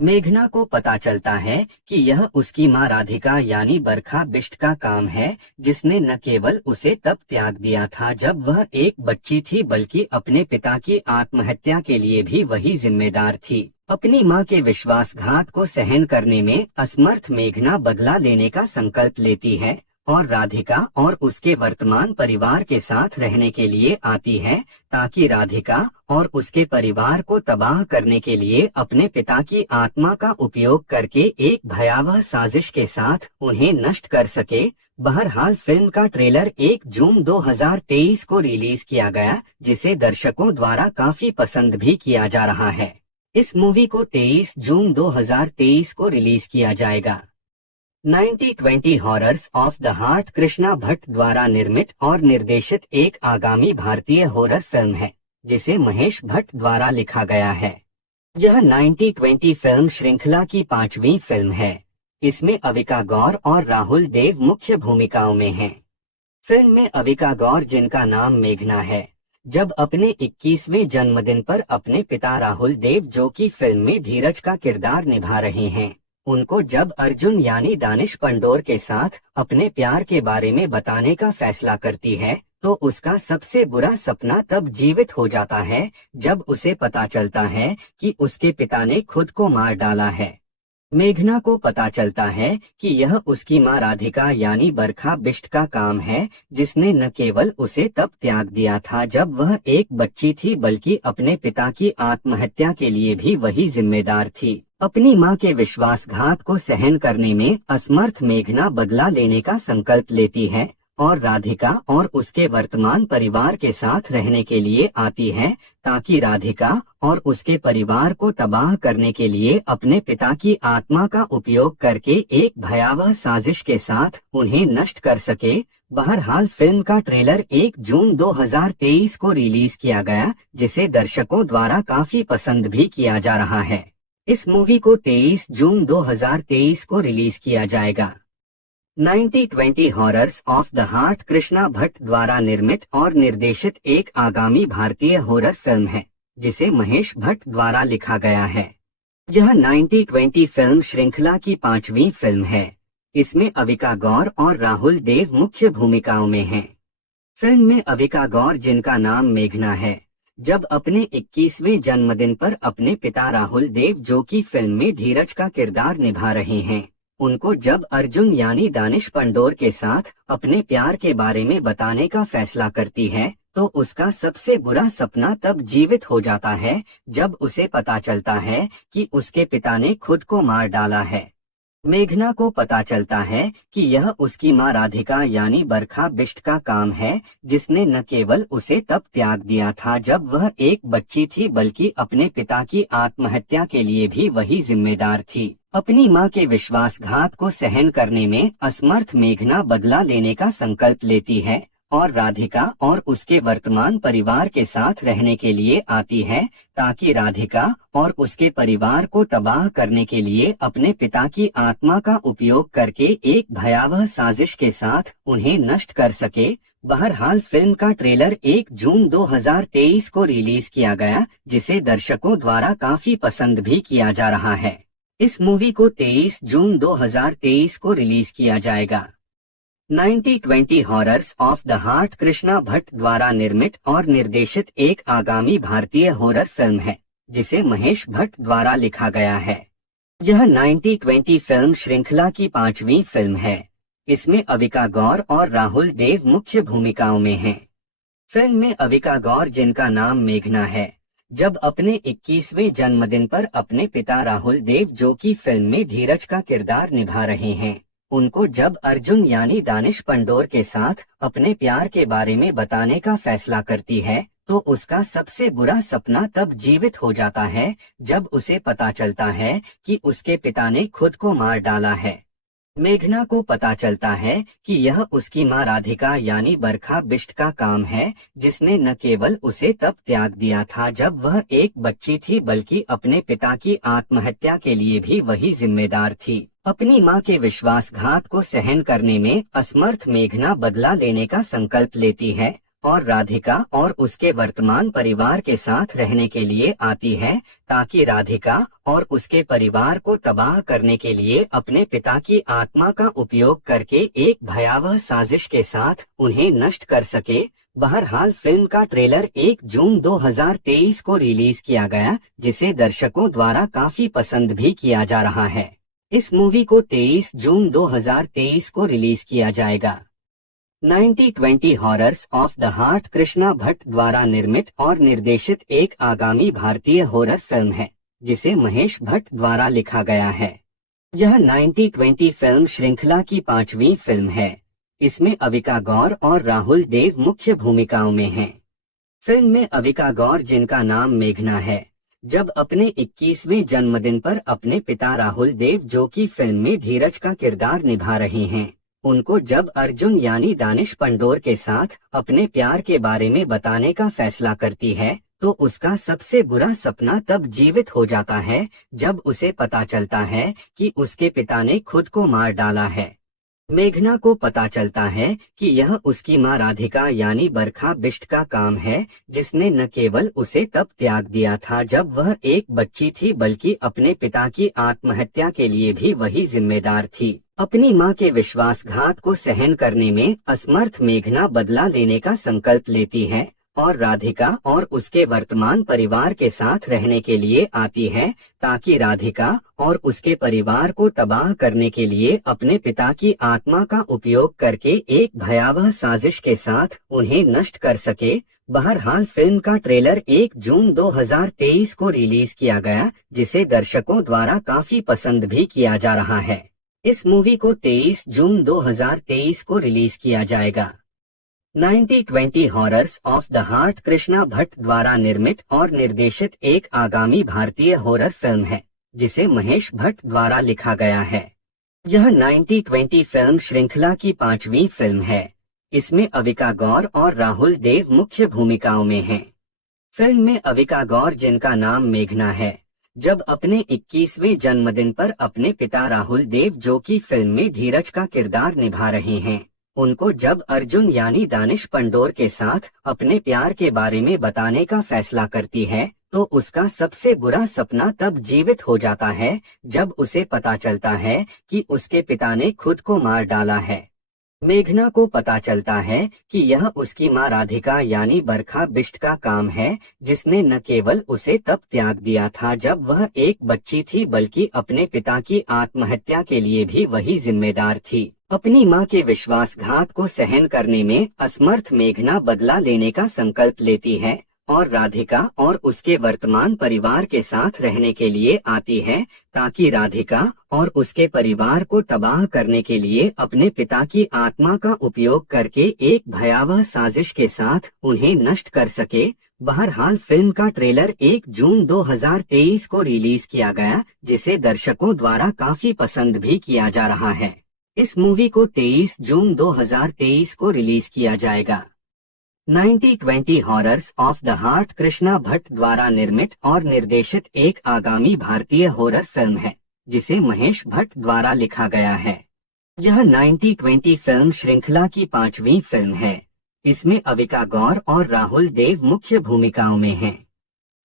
मेघना को पता चलता है कि यह उसकी माँ राधिका यानी बरखा बिष्ट का काम है, जिसने न केवल उसे तब त्याग दिया था जब वह एक बच्ची थी, बल्कि अपने पिता की आत्महत्या के लिए भी वही जिम्मेदार थी। अपनी माँ के विश्वासघात को सहन करने में असमर्थ मेघना बदला लेने का संकल्प लेती है और राधिका और उसके वर्तमान परिवार के साथ रहने के लिए आती है ताकि राधिका और उसके परिवार को तबाह करने के लिए अपने पिता की आत्मा का उपयोग करके एक भयावह साजिश के साथ उन्हें नष्ट कर सके। बहरहाल फिल्म का ट्रेलर 1 जून 2023 को रिलीज किया गया, जिसे दर्शकों द्वारा काफी पसंद भी किया जा रहा है। इस मूवी को 23 जून 2023 को रिलीज किया जाएगा। 90-20 horrors of the heart Krishna Bhatt द्वारा निर्मित और निर्देशित एक आगामी भारतीय हॉरर फिल्म है, जिसे महेश भट्ट द्वारा लिखा गया है। यह 90-20 फिल्म श्रृंखला की 5वीं फिल्म है। इसमें अविका गौर और राहुल देव मुख्य भूमिकाओं में हैं। फिल्म में अविका गौर, जिनका नाम मेघना है, जब अपने 21वें जन्मदिन पर अपने पिता राहुल देव, जो कि फिल्म में धीरज का किरदार निभा रहे हैं, उनको जब अर्जुन यानी दानिश पंडोर के साथ अपने प्यार के बारे में बताने का फैसला करती है, तो उसका सबसे बुरा सपना तब जीवित हो जाता है जब उसे पता चलता है कि उसके पिता ने खुद को मार डाला है। मेघना को पता चलता है कि यह उसकी मां राधिका यानी बरखा बिष्ट का काम है, जिसने न केवल उसे तब त्याग दिया था जब वह एक बच्ची थी, बल्कि अपने पिता की आत्महत्या के लिए भी वही जिम्मेदार थी। अपनी मां के विश्वासघात को सहन करने में असमर्थ मेघना बदला लेने का संकल्प लेती है और राधिका और उसके वर्तमान परिवार के साथ रहने के लिए आती है ताकि राधिका और उसके परिवार को तबाह करने के लिए अपने पिता की आत्मा का उपयोग करके एक भयावह साजिश के साथ उन्हें नष्ट कर सके। बहरहाल फिल्म का ट्रेलर 1 जून 2023 को रिलीज किया गया, जिसे दर्शकों द्वारा काफी पसंद भी किया जा रहा है। इस मूवी को 23 जून 2023 को रिलीज किया जाएगा। 90-20 horrors of the heart Krishna Bhatt द्वारा निर्मित और निर्देशित एक आगामी भारतीय हॉरर फिल्म है, जिसे महेश भट्ट द्वारा लिखा गया है। यह 90-20 फिल्म श्रृंखला की 5वीं फिल्म है। इसमें अविका गौर और राहुल देव मुख्य भूमिकाओं में हैं। फिल्म में अविका गौर, जिनका नाम मेघना है, जब अपने 21वें जन्मदिन पर अपने पिता राहुल देव, जो कि फिल्म में धीरज का किरदार निभा रहे हैं, उनको जब अर्जुन यानी दानिश पंडोर के साथ अपने प्यार के बारे में बताने का फैसला करती है, तो उसका सबसे बुरा सपना तब जीवित हो जाता है जब उसे पता चलता है कि उसके पिता ने खुद को मार डाला है। मेघना को पता चलता है कि यह उसकी मां राधिका यानी बरखा बिष्ट का काम है, जिसने न केवल उसे तब त्याग दिया था जब वह एक बच्ची थी, बल्कि अपने पिता की आत्महत्या के लिए भी वही जिम्मेदार थी। अपनी मां के विश्वासघात को सहन करने में असमर्थ मेघना बदला लेने का संकल्प लेती है और राधिका और उसके वर्तमान परिवार के साथ रहने के लिए आती है ताकि राधिका और उसके परिवार को तबाह करने के लिए अपने पिता की आत्मा का उपयोग करके एक भयावह साजिश के साथ उन्हें नष्ट कर सके। बहरहाल फिल्म का ट्रेलर 1 जून 2023 को रिलीज किया गया, जिसे दर्शकों द्वारा काफी पसंद भी किया जा रहा है। इस मूवी को 23 जून 2023 को रिलीज किया जाएगा। 90-20 horrors of the heart Krishna Bhatt द्वारा निर्मित और निर्देशित एक आगामी भारतीय हॉरर फिल्म है, जिसे महेश भट्ट द्वारा लिखा गया है। यह 90-20 फिल्म श्रृंखला की 5वीं फिल्म है। इसमें अविका गौर और राहुल देव मुख्य भूमिकाओं में हैं। फिल्म में अविका गौर, जिनका नाम मेघना है, जब अपने 21वें जन्मदिन पर अपने पिता राहुल देव, जो कि फिल्म में धीरज का किरदार निभा रहे हैं, उनको जब अर्जुन यानी दानिश पंडोर के साथ अपने प्यार के बारे में बताने का फैसला करती है, तो उसका सबसे बुरा सपना तब जीवित हो जाता है जब उसे पता चलता है कि उसके पिता ने खुद को मार डाला है। मेघना को पता चलता है कि यह उसकी मां राधिका यानी बरखा बिष्ट का काम है, जिसने न केवल उसे तब त्याग दिया था जब वह एक बच्ची थी, बल्कि अपने पिता की आत्महत्या के लिए भी वही जिम्मेदार थी। अपनी मां के विश्वासघात को सहन करने में असमर्थ मेघना बदला लेने का संकल्प लेती है और राधिका और उसके वर्तमान परिवार के साथ रहने के लिए आती है ताकि राधिका और उसके परिवार को तबाह करने के लिए अपने पिता की आत्मा का उपयोग करके एक भयावह साजिश के साथ उन्हें नष्ट कर सके। बहरहाल फिल्म का ट्रेलर 1 जून 2023 को रिलीज किया गया, जिसे दर्शकों द्वारा काफी पसंद भी किया जा रहा है। इस मूवी को 23 जून 2023 को रिलीज किया जाएगा। 9020 horrors of the heart Krishna Bhatt द्वारा निर्मित और निर्देशित एक आगामी भारतीय हॉरर फिल्म है, जिसे महेश भट्ट द्वारा लिखा गया है। यह 9020 फिल्म श्रृंखला की 5वीं फिल्म है। इसमें अविका गौर और राहुल देव मुख्य भूमिकाओं में हैं। फिल्म में अविका गौर, जिनका नाम मेघना है, जब अपने 21वें जन्मदिन पर अपने पिता राहुल देव, जो कि फिल्म में धीरज का किरदार निभा रहे हैं, उनको जब अर्जुन यानी दानिश पंडोर के साथ अपने प्यार के बारे में बताने का फैसला करती है, तो उसका सबसे बुरा सपना तब जीवित हो जाता है जब उसे पता चलता है कि उसके पिता ने खुद को मार डाला है। मेघना को पता चलता है कि यह उसकी मां राधिका यानी बरखा बिष्ट का काम है, जिसने न केवल उसे तब त्याग दिया था जब वह एक बच्ची थी, बल्कि अपने पिता की आत्महत्या के लिए भी वही जिम्मेदार थी। अपनी मां के विश्वासघात को सहन करने में असमर्थ मेघना बदला लेने का संकल्प लेती है और राधिका और उसके वर्तमान परिवार के साथ रहने के लिए आती है, ताकि राधिका और उसके परिवार को तबाह करने के लिए अपने पिता की आत्मा का उपयोग करके एक भयावह साजिश के साथ उन्हें नष्ट कर सके। बहरहाल फिल्म का ट्रेलर 1 जून 2023 को रिलीज किया गया, जिसे दर्शकों द्वारा काफी पसंद भी किया जा रहा है। इस मूवी को 23 जून 2023 को रिलीज किया जाएगा। 9020 horrors of the heart Krishna Bhatt द्वारा निर्मित और निर्देशित एक आगामी भारतीय हॉरर फिल्म है, जिसे महेश भट्ट द्वारा लिखा गया है। यह 9020 फिल्म श्रृंखला की 5वीं फिल्म है। इसमें अविका गौर और राहुल देव मुख्य भूमिकाओं में हैं। फिल्म में अविका गौर, जिनका नाम मेघना है, जब अपने 21वें जन्मदिन पर अपने पिता राहुल देव, जो कि फिल्म में धीरज का किरदार निभा रहे हैं, उनको जब अर्जुन यानी दानिश पंडोर के साथ अपने प्यार के बारे में बताने का फैसला करती है, तो उसका सबसे बुरा सपना तब जीवित हो जाता है जब उसे पता चलता है कि उसके पिता ने खुद को मार डाला है। मेघना को पता चलता है कि यह उसकी मां राधिका यानी बरखा बिष्ट का काम है, जिसने न केवल उसे तब त्याग दिया था जब वह एक बच्ची थी, बल्कि अपने पिता की आत्महत्या के लिए भी वही जिम्मेदार थी। अपनी मां के विश्वासघात को सहन करने में असमर्थ मेघना बदला लेने का संकल्प लेती है और राधिका और उसके वर्तमान परिवार के साथ रहने के लिए आती है, ताकि राधिका और उसके परिवार को तबाह करने के लिए अपने पिता की आत्मा का उपयोग करके एक भयावह साजिश के साथ उन्हें नष्ट कर सके। बहरहाल फिल्म का ट्रेलर 1 जून 2023 को रिलीज किया गया, जिसे दर्शकों द्वारा काफी पसंद भी किया जा रहा है। इस मूवी को 23 जून 2023 को रिलीज किया जाएगा। 9020 horrors of the heart Krishna Bhatt द्वारा निर्मित और निर्देशित एक आगामी भारतीय हॉरर फिल्म है, जिसे महेश भट्ट द्वारा लिखा गया है। यह 9020 फिल्म श्रृंखला की 5वीं फिल्म है। इसमें अविका गौर और राहुल देव मुख्य भूमिकाओं में हैं।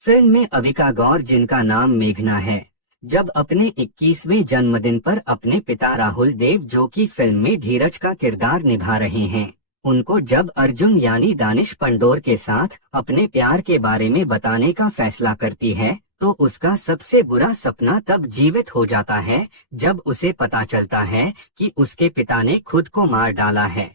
फिल्म में अविका गौर, जिनका नाम मेघना है, जब अपने 21वें जन्मदिन पर अपने पिता राहुल देव, जो कि फिल्म में धीरज का किरदार निभा रहे हैं, उनको जब अर्जुन यानी दानिश पंडोर के साथ अपने प्यार के बारे में बताने का फैसला करती है, तो उसका सबसे बुरा सपना तब जीवित हो जाता है जब उसे पता चलता है कि उसके पिता ने खुद को मार डाला है।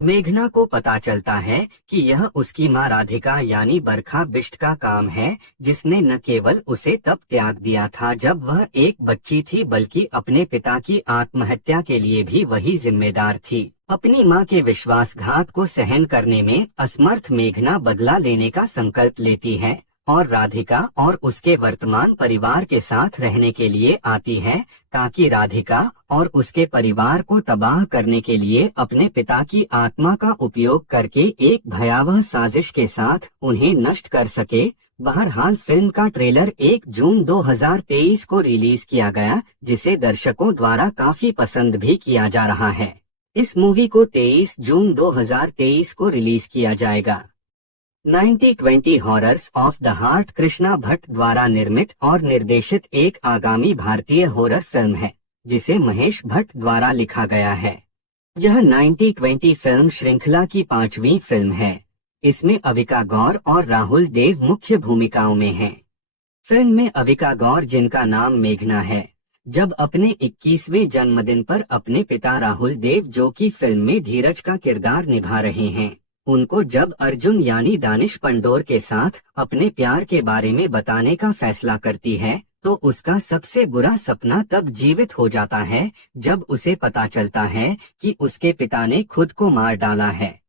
मेघना को पता चलता है कि यह उसकी मां राधिका यानी बरखा बिष्ट का काम है, जिसने न केवल उसे तब त्याग दिया था जब वह एक बच्ची थी, बल्कि अपने पिता की आत्महत्या के लिए भी वही जिम्मेदार थी। अपनी मां के विश्वासघात को सहन करने में असमर्थ मेघना बदला लेने का संकल्प लेती है और राधिका और उसके वर्तमान परिवार के साथ रहने के लिए आती है, ताकि राधिका और उसके परिवार को तबाह करने के लिए अपने पिता की आत्मा का उपयोग करके एक भयावह साजिश के साथ उन्हें नष्ट कर सके। बहरहाल फिल्म का ट्रेलर 1 जून 2023 को रिलीज किया गया, जिसे दर्शकों द्वारा काफी पसंद भी किया जा रहा है। इस मूवी को 23 जून 2023 को रिलीज किया जाएगा। 9020 horrors of the heart Krishna Bhatt द्वारा निर्मित और निर्देशित एक आगामी भारतीय हॉरर फिल्म है, जिसे महेश भट्ट द्वारा लिखा गया है। यह 9020 फिल्म श्रृंखला की 5वीं फिल्म है। इसमें अविका गौर और राहुल देव मुख्य भूमिकाओं में हैं। फिल्म में अविका गौर, जिनका नाम मेघना है, जब अपने 21वें जन्मदिन पर अपने पिता राहुल देव, जो कि फिल्म में धीरज का किरदार निभा रहे हैं, उनको जब अर्जुन यानी दानिश पंडोर के साथ अपने प्यार के बारे में बताने का फैसला करती है, तो उसका सबसे बुरा सपना तब जीवित हो जाता है जब उसे पता चलता है कि उसके पिता ने खुद को मार डाला है।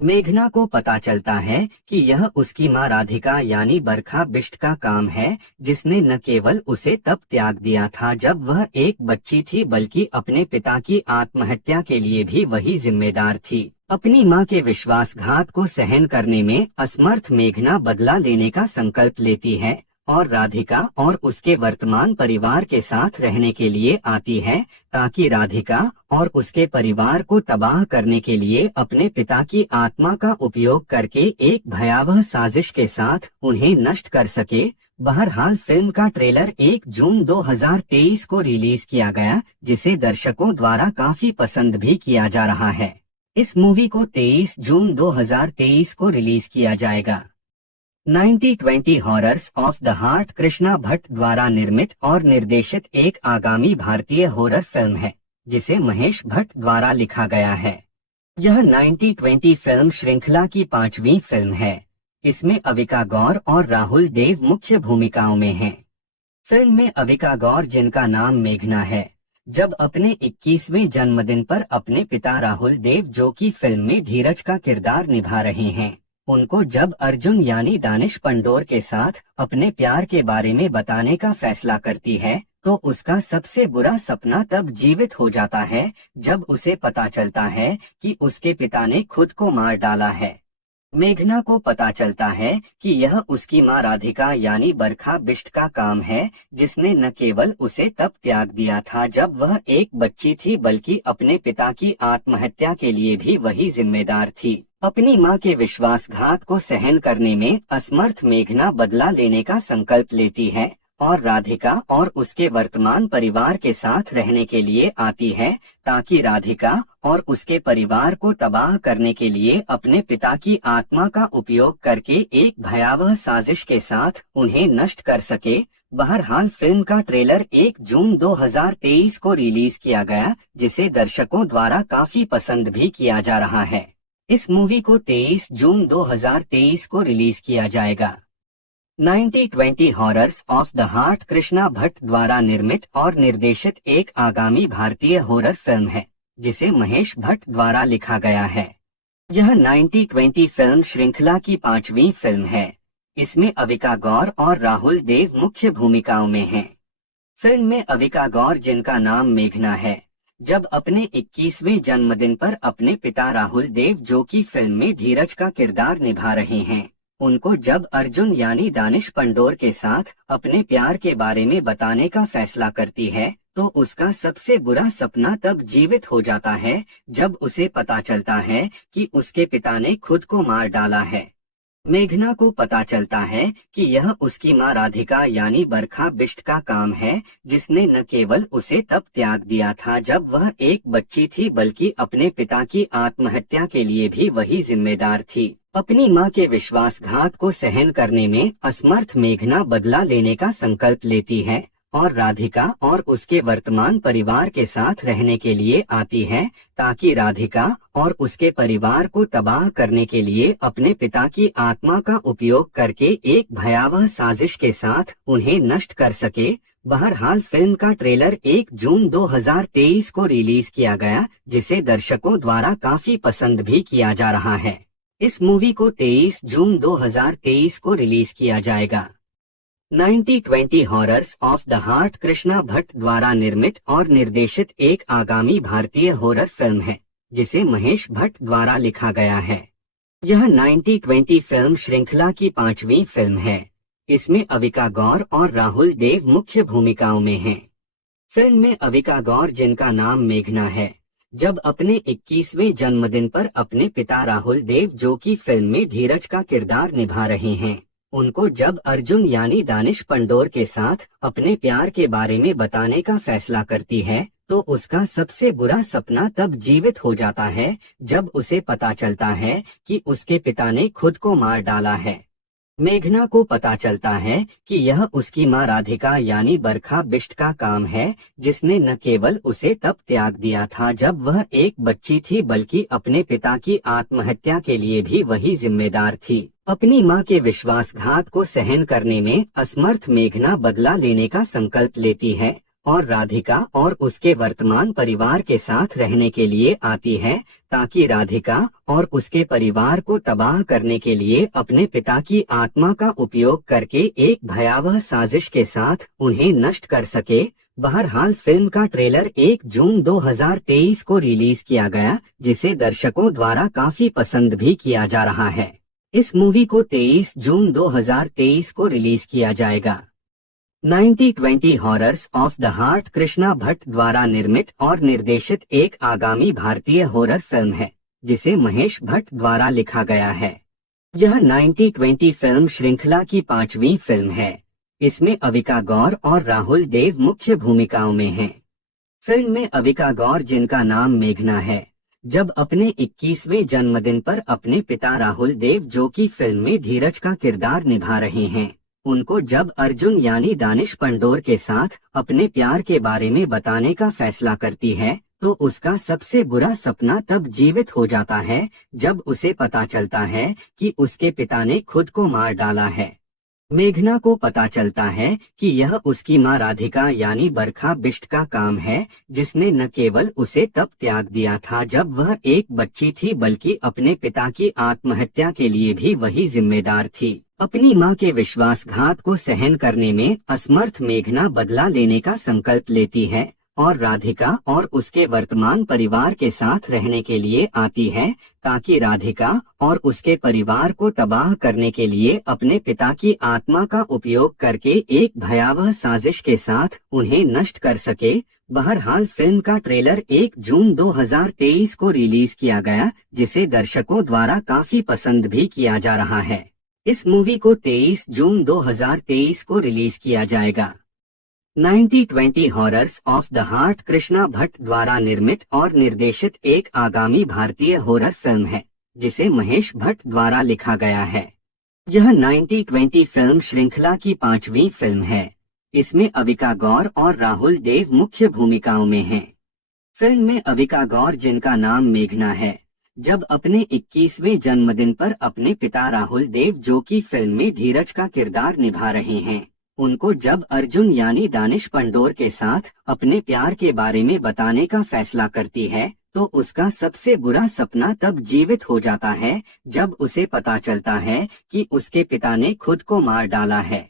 मेघना को पता चलता है कि यह उसकी मां राधिका यानी बरखा बिष्ट का काम है, जिसने न केवल उसे तब त्याग दिया था जब वह एक बच्ची थी, बल्कि अपने पिता की आत्महत्या के लिए भी वही जिम्मेदार थी। अपनी मां के विश्वासघात को सहन करने में असमर्थ मेघना बदला लेने का संकल्प लेती है और राधिका और उसके वर्तमान परिवार के साथ रहने के लिए आती है, ताकि राधिका और उसके परिवार को तबाह करने के लिए अपने पिता की आत्मा का उपयोग करके एक भयावह साजिश के साथ उन्हें नष्ट कर सके। बहरहाल फिल्म का ट्रेलर 1 जून 2023 को रिलीज किया गया, जिसे दर्शकों द्वारा काफी पसंद भी किया जा रहा है। इस मूवी को 23 जून 2023 को रिलीज किया जाएगा। 9020 horrors of the heart Krishna Bhatt द्वारा निर्मित और निर्देशित एक आगामी भारतीय हॉरर फिल्म है, जिसे महेश भट्ट द्वारा लिखा गया है। यह 9020 फिल्म श्रृंखला की 5वीं फिल्म है। इसमें अविका गौर और राहुल देव मुख्य भूमिकाओं में हैं। फिल्म में अविका गौर, जिनका नाम मेघना है, जब अपने 21वें जन्मदिन पर अपने पिता राहुल देव, जो कि फिल्म में धीरज का किरदार निभा रहे हैं, उनको जब अर्जुन यानी दानिश पंडोर के साथ अपने प्यार के बारे में बताने का फैसला करती है, तो उसका सबसे बुरा सपना तब जीवित हो जाता है जब उसे पता चलता है कि उसके पिता ने खुद को मार डाला है। मेघना को पता चलता है कि यह उसकी मां राधिका यानी बरखा बिष्ट का काम है, जिसने न केवल उसे तब त्याग दिया था जब वह एक बच्ची थी, बल्कि अपने पिता की आत्महत्या के लिए भी वही जिम्मेदार थी। अपनी मां के विश्वासघात को सहन करने में असमर्थ मेघना बदला लेने का संकल्प लेती है और राधिका और उसके वर्तमान परिवार के साथ रहने के लिए आती है, ताकि राधिका और उसके परिवार को तबाह करने के लिए अपने पिता की आत्मा का उपयोग करके एक भयावह साजिश के साथ उन्हें नष्ट कर सके। बहरहाल फिल्म का ट्रेलर 1 जून 2023 को रिलीज किया गया, जिसे दर्शकों द्वारा काफी पसंद भी किया जा रहा है। इस मूवी को 23 जून 2023 को रिलीज किया जाएगा। 9020 horrors of the heart Krishna Bhatt द्वारा निर्मित और निर्देशित एक आगामी भारतीय हॉरर फिल्म है, जिसे महेश भट्ट द्वारा लिखा गया है। यह 9020 फिल्म श्रृंखला की 5वीं फिल्म है। इसमें अविका गौर और राहुल देव मुख्य भूमिकाओं में हैं। फिल्म में अविका गौर, जिनका नाम मेघना है, जब अपने 21वें जन्मदिन पर अपने पिता राहुल देव, जो कि फिल्म में धीरज का किरदार निभा रहे हैं, उनको जब अर्जुन यानी दानिश पंडोर के साथ अपने प्यार के बारे में बताने का फैसला करती है, तो उसका सबसे बुरा सपना तब जीवित हो जाता है जब उसे पता चलता है कि उसके पिता ने खुद को मार डाला है। मेघना को पता चलता है कि यह उसकी मां राधिका यानी बरखा बिष्ट का काम है, जिसने न केवल उसे तब त्याग दिया था जब वह एक बच्ची थी, बल्कि अपने पिता की आत्महत्या के लिए भी वही जिम्मेदार थी। अपनी मां के विश्वासघात को सहन करने में असमर्थ मेघना बदला लेने का संकल्प लेती है और राधिका और उसके वर्तमान परिवार के साथ रहने के लिए आती है, ताकि राधिका और उसके परिवार को तबाह करने के लिए अपने पिता की आत्मा का उपयोग करके एक भयावह साजिश के साथ उन्हें नष्ट कर सके। बहरहाल फिल्म का ट्रेलर 1 जून 2023 को रिलीज किया गया, जिसे दर्शकों द्वारा काफी पसंद भी किया जा रहा है। इस मूवी को 23 जून 2023 को रिलीज किया जाएगा। 9020 horrors of the heart Krishna Bhatt द्वारा निर्मित और निर्देशित एक आगामी भारतीय हॉरर फिल्म है, जिसे महेश भट्ट द्वारा लिखा गया है। यह 9020 फिल्म श्रृंखला की 5वीं फिल्म है। इसमें अविका गौर और राहुल देव मुख्य भूमिकाओं में हैं। फिल्म में अविका गौर, जिनका नाम मेघना है, जब अपने 21वें जन्मदिन पर अपने पिता राहुल देव, जो कि फिल्म में धीरज का किरदार निभा रहे हैं, उनको जब अर्जुन यानी दानिश पंडोर के साथ अपने प्यार के बारे में बताने का फैसला करती है, तो उसका सबसे बुरा सपना तब जीवित हो जाता है जब उसे पता चलता है कि उसके पिता ने खुद को मार डाला है। मेघना को पता चलता है कि यह उसकी माँ राधिका यानी बरखा बिष्ट का काम है, जिसने न केवल उसे तब त्याग दिया था जब वह एक बच्ची थी, बल्कि अपने पिता की आत्महत्या के लिए भी वही जिम्मेदार थी। अपनी माँ के विश्वासघात को सहन करने में असमर्थ मेघना बदला लेने का संकल्प लेती है और राधिका और उसके वर्तमान परिवार के साथ रहने के लिए आती है, ताकि राधिका और उसके परिवार को तबाह करने के लिए अपने पिता की आत्मा का उपयोग करके एक भयावह साजिश के साथ उन्हें नष्ट कर सके। बहरहाल फिल्म का ट्रेलर 1 जून 2023 को रिलीज किया गया, जिसे दर्शकों द्वारा काफी पसंद भी किया जा रहा है। इस मूवी को 23 जून 2023 को रिलीज किया जाएगा। 9020 horrors of the heart Krishna Bhatt द्वारा निर्मित और निर्देशित एक आगामी भारतीय हॉरर फिल्म है, जिसे महेश भट्ट द्वारा लिखा गया है। यह 9020 फिल्म श्रृंखला की 5वीं फिल्म है। इसमें अविका गौर और राहुल देव मुख्य भूमिकाओं में हैं। फिल्म में अविका गौर, जिनका नाम मेघना है, जब अपने 21वें जन्मदिन पर अपने पिता राहुल देव, जो कि फिल्म में धीरज का किरदार निभा रहे हैं, उनको जब अर्जुन यानी दानिश पंडोर के साथ अपने प्यार के बारे में बताने का फैसला करती है, तो उसका सबसे बुरा सपना तब जीवित हो जाता है जब उसे पता चलता है कि उसके पिता ने खुद को मार डाला है। मेघना को पता चलता है कि यह उसकी माँ राधिका यानी बरखा बिष्ट का काम है, जिसने न केवल उसे तब त्याग दिया था जब वह एक बच्ची थी, बल्कि अपने पिता की आत्महत्या के लिए भी वही जिम्मेदार थी। अपनी माँ के विश्वासघात को सहन करने में असमर्थ मेघना बदला लेने का संकल्प लेती है और राधिका और उसके वर्तमान परिवार के साथ रहने के लिए आती है, ताकि राधिका और उसके परिवार को तबाह करने के लिए अपने पिता की आत्मा का उपयोग करके एक भयावह साजिश के साथ उन्हें नष्ट कर सके। बहरहाल फिल्म का ट्रेलर 1 जून 2023 को रिलीज किया गया, जिसे दर्शकों द्वारा काफी पसंद भी किया जा रहा है। इस मूवी को 23 जून 2023 को रिलीज किया जाएगा। 9020 horrors of the heart Krishna Bhatt द्वारा निर्मित और निर्देशित एक आगामी भारतीय हॉरर फिल्म है, जिसे महेश भट्ट द्वारा लिखा गया है। यह 9020 फिल्म श्रृंखला की 5वीं फिल्म है। इसमें अविका गौर और राहुल देव मुख्य भूमिकाओं में हैं। फिल्म में अविका गौर, जिनका नाम मेघना है, जब अपने 21वें जन्मदिन पर अपने पिता राहुल देव, जो कि फिल्म में धीरज का किरदार निभा रहे हैं, उनको जब अर्जुन यानी दानिश पंडोर के साथ अपने प्यार के बारे में बताने का फैसला करती है, तो उसका सबसे बुरा सपना तब जीवित हो जाता है जब उसे पता चलता है कि उसके पिता ने खुद को मार डाला है।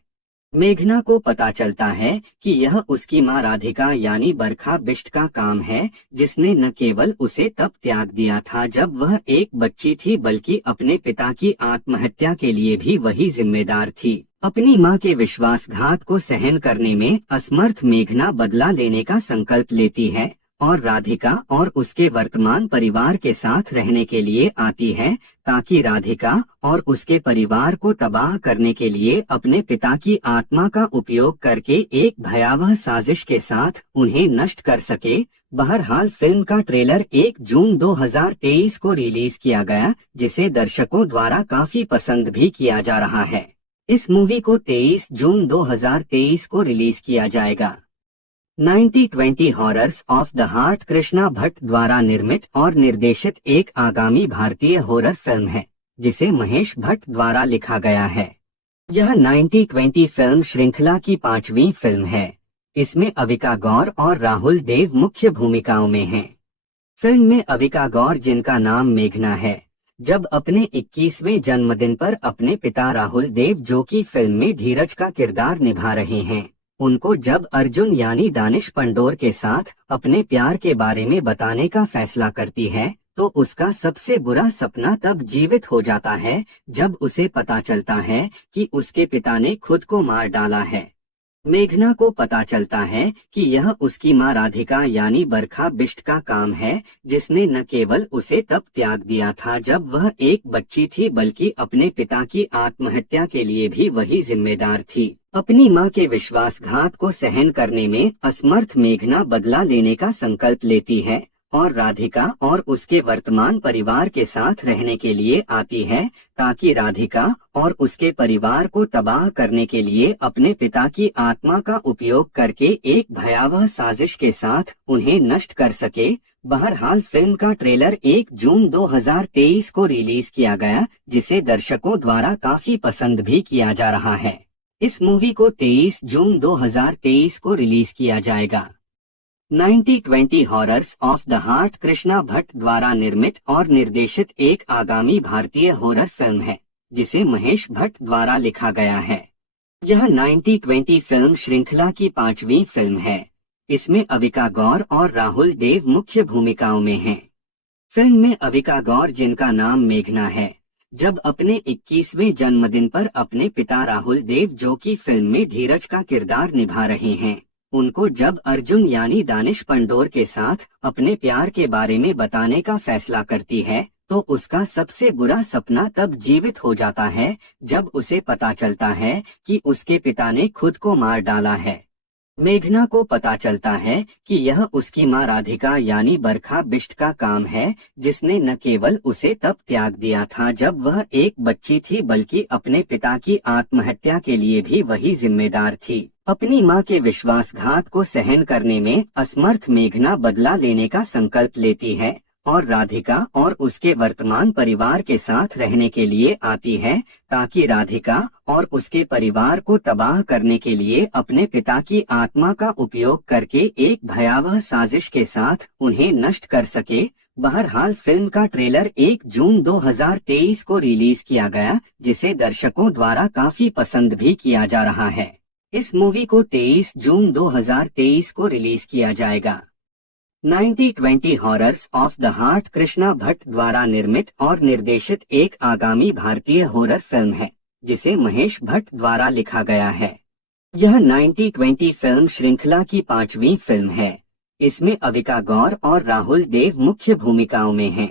मेघना को पता चलता है कि यह उसकी माँ राधिका यानी बरखा बिष्ट का काम है, जिसने न केवल उसे तब त्याग दिया था जब वह एक बच्ची थी, बल्कि अपने पिता की आत्महत्या के लिए भी वही जिम्मेदार थी। अपनी माँ के विश्वासघात को सहन करने में असमर्थ मेघना बदला लेने का संकल्प लेती है और राधिका और उसके वर्तमान परिवार के साथ रहने के लिए आती है, ताकि राधिका और उसके परिवार को तबाह करने के लिए अपने पिता की आत्मा का उपयोग करके एक भयावह साजिश के साथ उन्हें नष्ट कर सके। बहरहाल फिल्म का ट्रेलर 1 जून 2023 को रिलीज किया गया, जिसे दर्शकों द्वारा काफी पसंद भी किया जा रहा है। इस मूवी को 23 जून 2023 को रिलीज किया जाएगा। 9020 horrors of the heart Krishna Bhatt द्वारा निर्मित और निर्देशित एक आगामी भारतीय हॉरर फिल्म है, जिसे महेश भट्ट द्वारा लिखा गया है। यह 9020 फिल्म श्रृंखला की 5वीं फिल्म है। इसमें अविका गौर और राहुल देव मुख्य भूमिकाओं में हैं। फिल्म में अविका गौर, जिनका नाम मेघना है, जब अपने 21वें जन्मदिन पर अपने पिता राहुल देव, जो कि फिल्म में धीरज का किरदार निभा रहे हैं, उनको जब अर्जुन यानी दानिश पंडोर के साथ अपने प्यार के बारे में बताने का फैसला करती है, तो उसका सबसे बुरा सपना तब जीवित हो जाता है जब उसे पता चलता है कि उसके पिता ने खुद को मार डाला है। मेघना को पता चलता है कि यह उसकी माँ राधिका यानी बरखा बिष्ट का काम है, जिसने न केवल उसे तब त्याग दिया था जब वह एक बच्ची थी, बल्कि अपने पिता की आत्महत्या के लिए भी वही जिम्मेदार थी। अपनी माँ के विश्वासघात को सहन करने में असमर्थ मेघना बदला लेने का संकल्प लेती है और राधिका और उसके वर्तमान परिवार के साथ रहने के लिए आती है ताकि राधिका और उसके परिवार को तबाह करने के लिए अपने पिता की आत्मा का उपयोग करके एक भयावह साजिश के साथ उन्हें नष्ट कर सके। बहरहाल फिल्म का ट्रेलर 1 जून 2023 को रिलीज किया गया, जिसे दर्शकों द्वारा काफी पसंद भी किया जा रहा है। इस मूवी को 23 जून 2023 को रिलीज किया जाएगा। 90-20 horrors of the heart Krishna Bhatt द्वारा निर्मित और निर्देशित एक आगामी भारतीय हॉरर फिल्म है, जिसे महेश भट्ट द्वारा लिखा गया है। यह 90-20 फिल्म श्रृंखला की 5वीं फिल्म है। इसमें अविका गौर और राहुल देव मुख्य भूमिकाओं में हैं। फिल्म में अविका गौर, जिनका नाम मेघना है, जब अपने 21वें जन्मदिन पर अपने पिता राहुल देव, जो कि फिल्म में धीरज का किरदार निभा रहे हैं, उनको जब अर्जुन यानी दानिश पंडोर के साथ अपने प्यार के बारे में बताने का फैसला करती है, तो उसका सबसे बुरा सपना तब जीवित हो जाता है जब उसे पता चलता है कि उसके पिता ने खुद को मार डाला है। मेघना को पता चलता है कि यह उसकी मां राधिका यानी बरखा बिष्ट का काम है, जिसने न केवल उसे तब त्याग दिया था जब वह एक बच्ची थी, बल्कि अपने पिता की आत्महत्या के लिए भी वही जिम्मेदार थी। अपनी मां के विश्वासघात को सहन करने में असमर्थ मेघना बदला लेने का संकल्प लेती है और राधिका और उसके वर्तमान परिवार के साथ रहने के लिए आती है ताकि राधिका और उसके परिवार को तबाह करने के लिए अपने पिता की आत्मा का उपयोग करके एक भयावह साजिश के साथ उन्हें नष्ट कर सके। बहरहाल फिल्म का ट्रेलर 1 जून 2023 को रिलीज किया गया, जिसे दर्शकों द्वारा काफी पसंद भी किया जा रहा है। इस मूवी को 23 जून 2023 को रिलीज किया जाएगा। 90-20 horrors of the heart Krishna Bhatt द्वारा निर्मित और निर्देशित एक आगामी भारतीय हॉरर फिल्म है, जिसे महेश भट्ट द्वारा लिखा गया है। यह 90-20 फिल्म श्रृंखला की 5वीं फिल्म है। इसमें अविका गौर और राहुल देव मुख्य भूमिकाओं में हैं।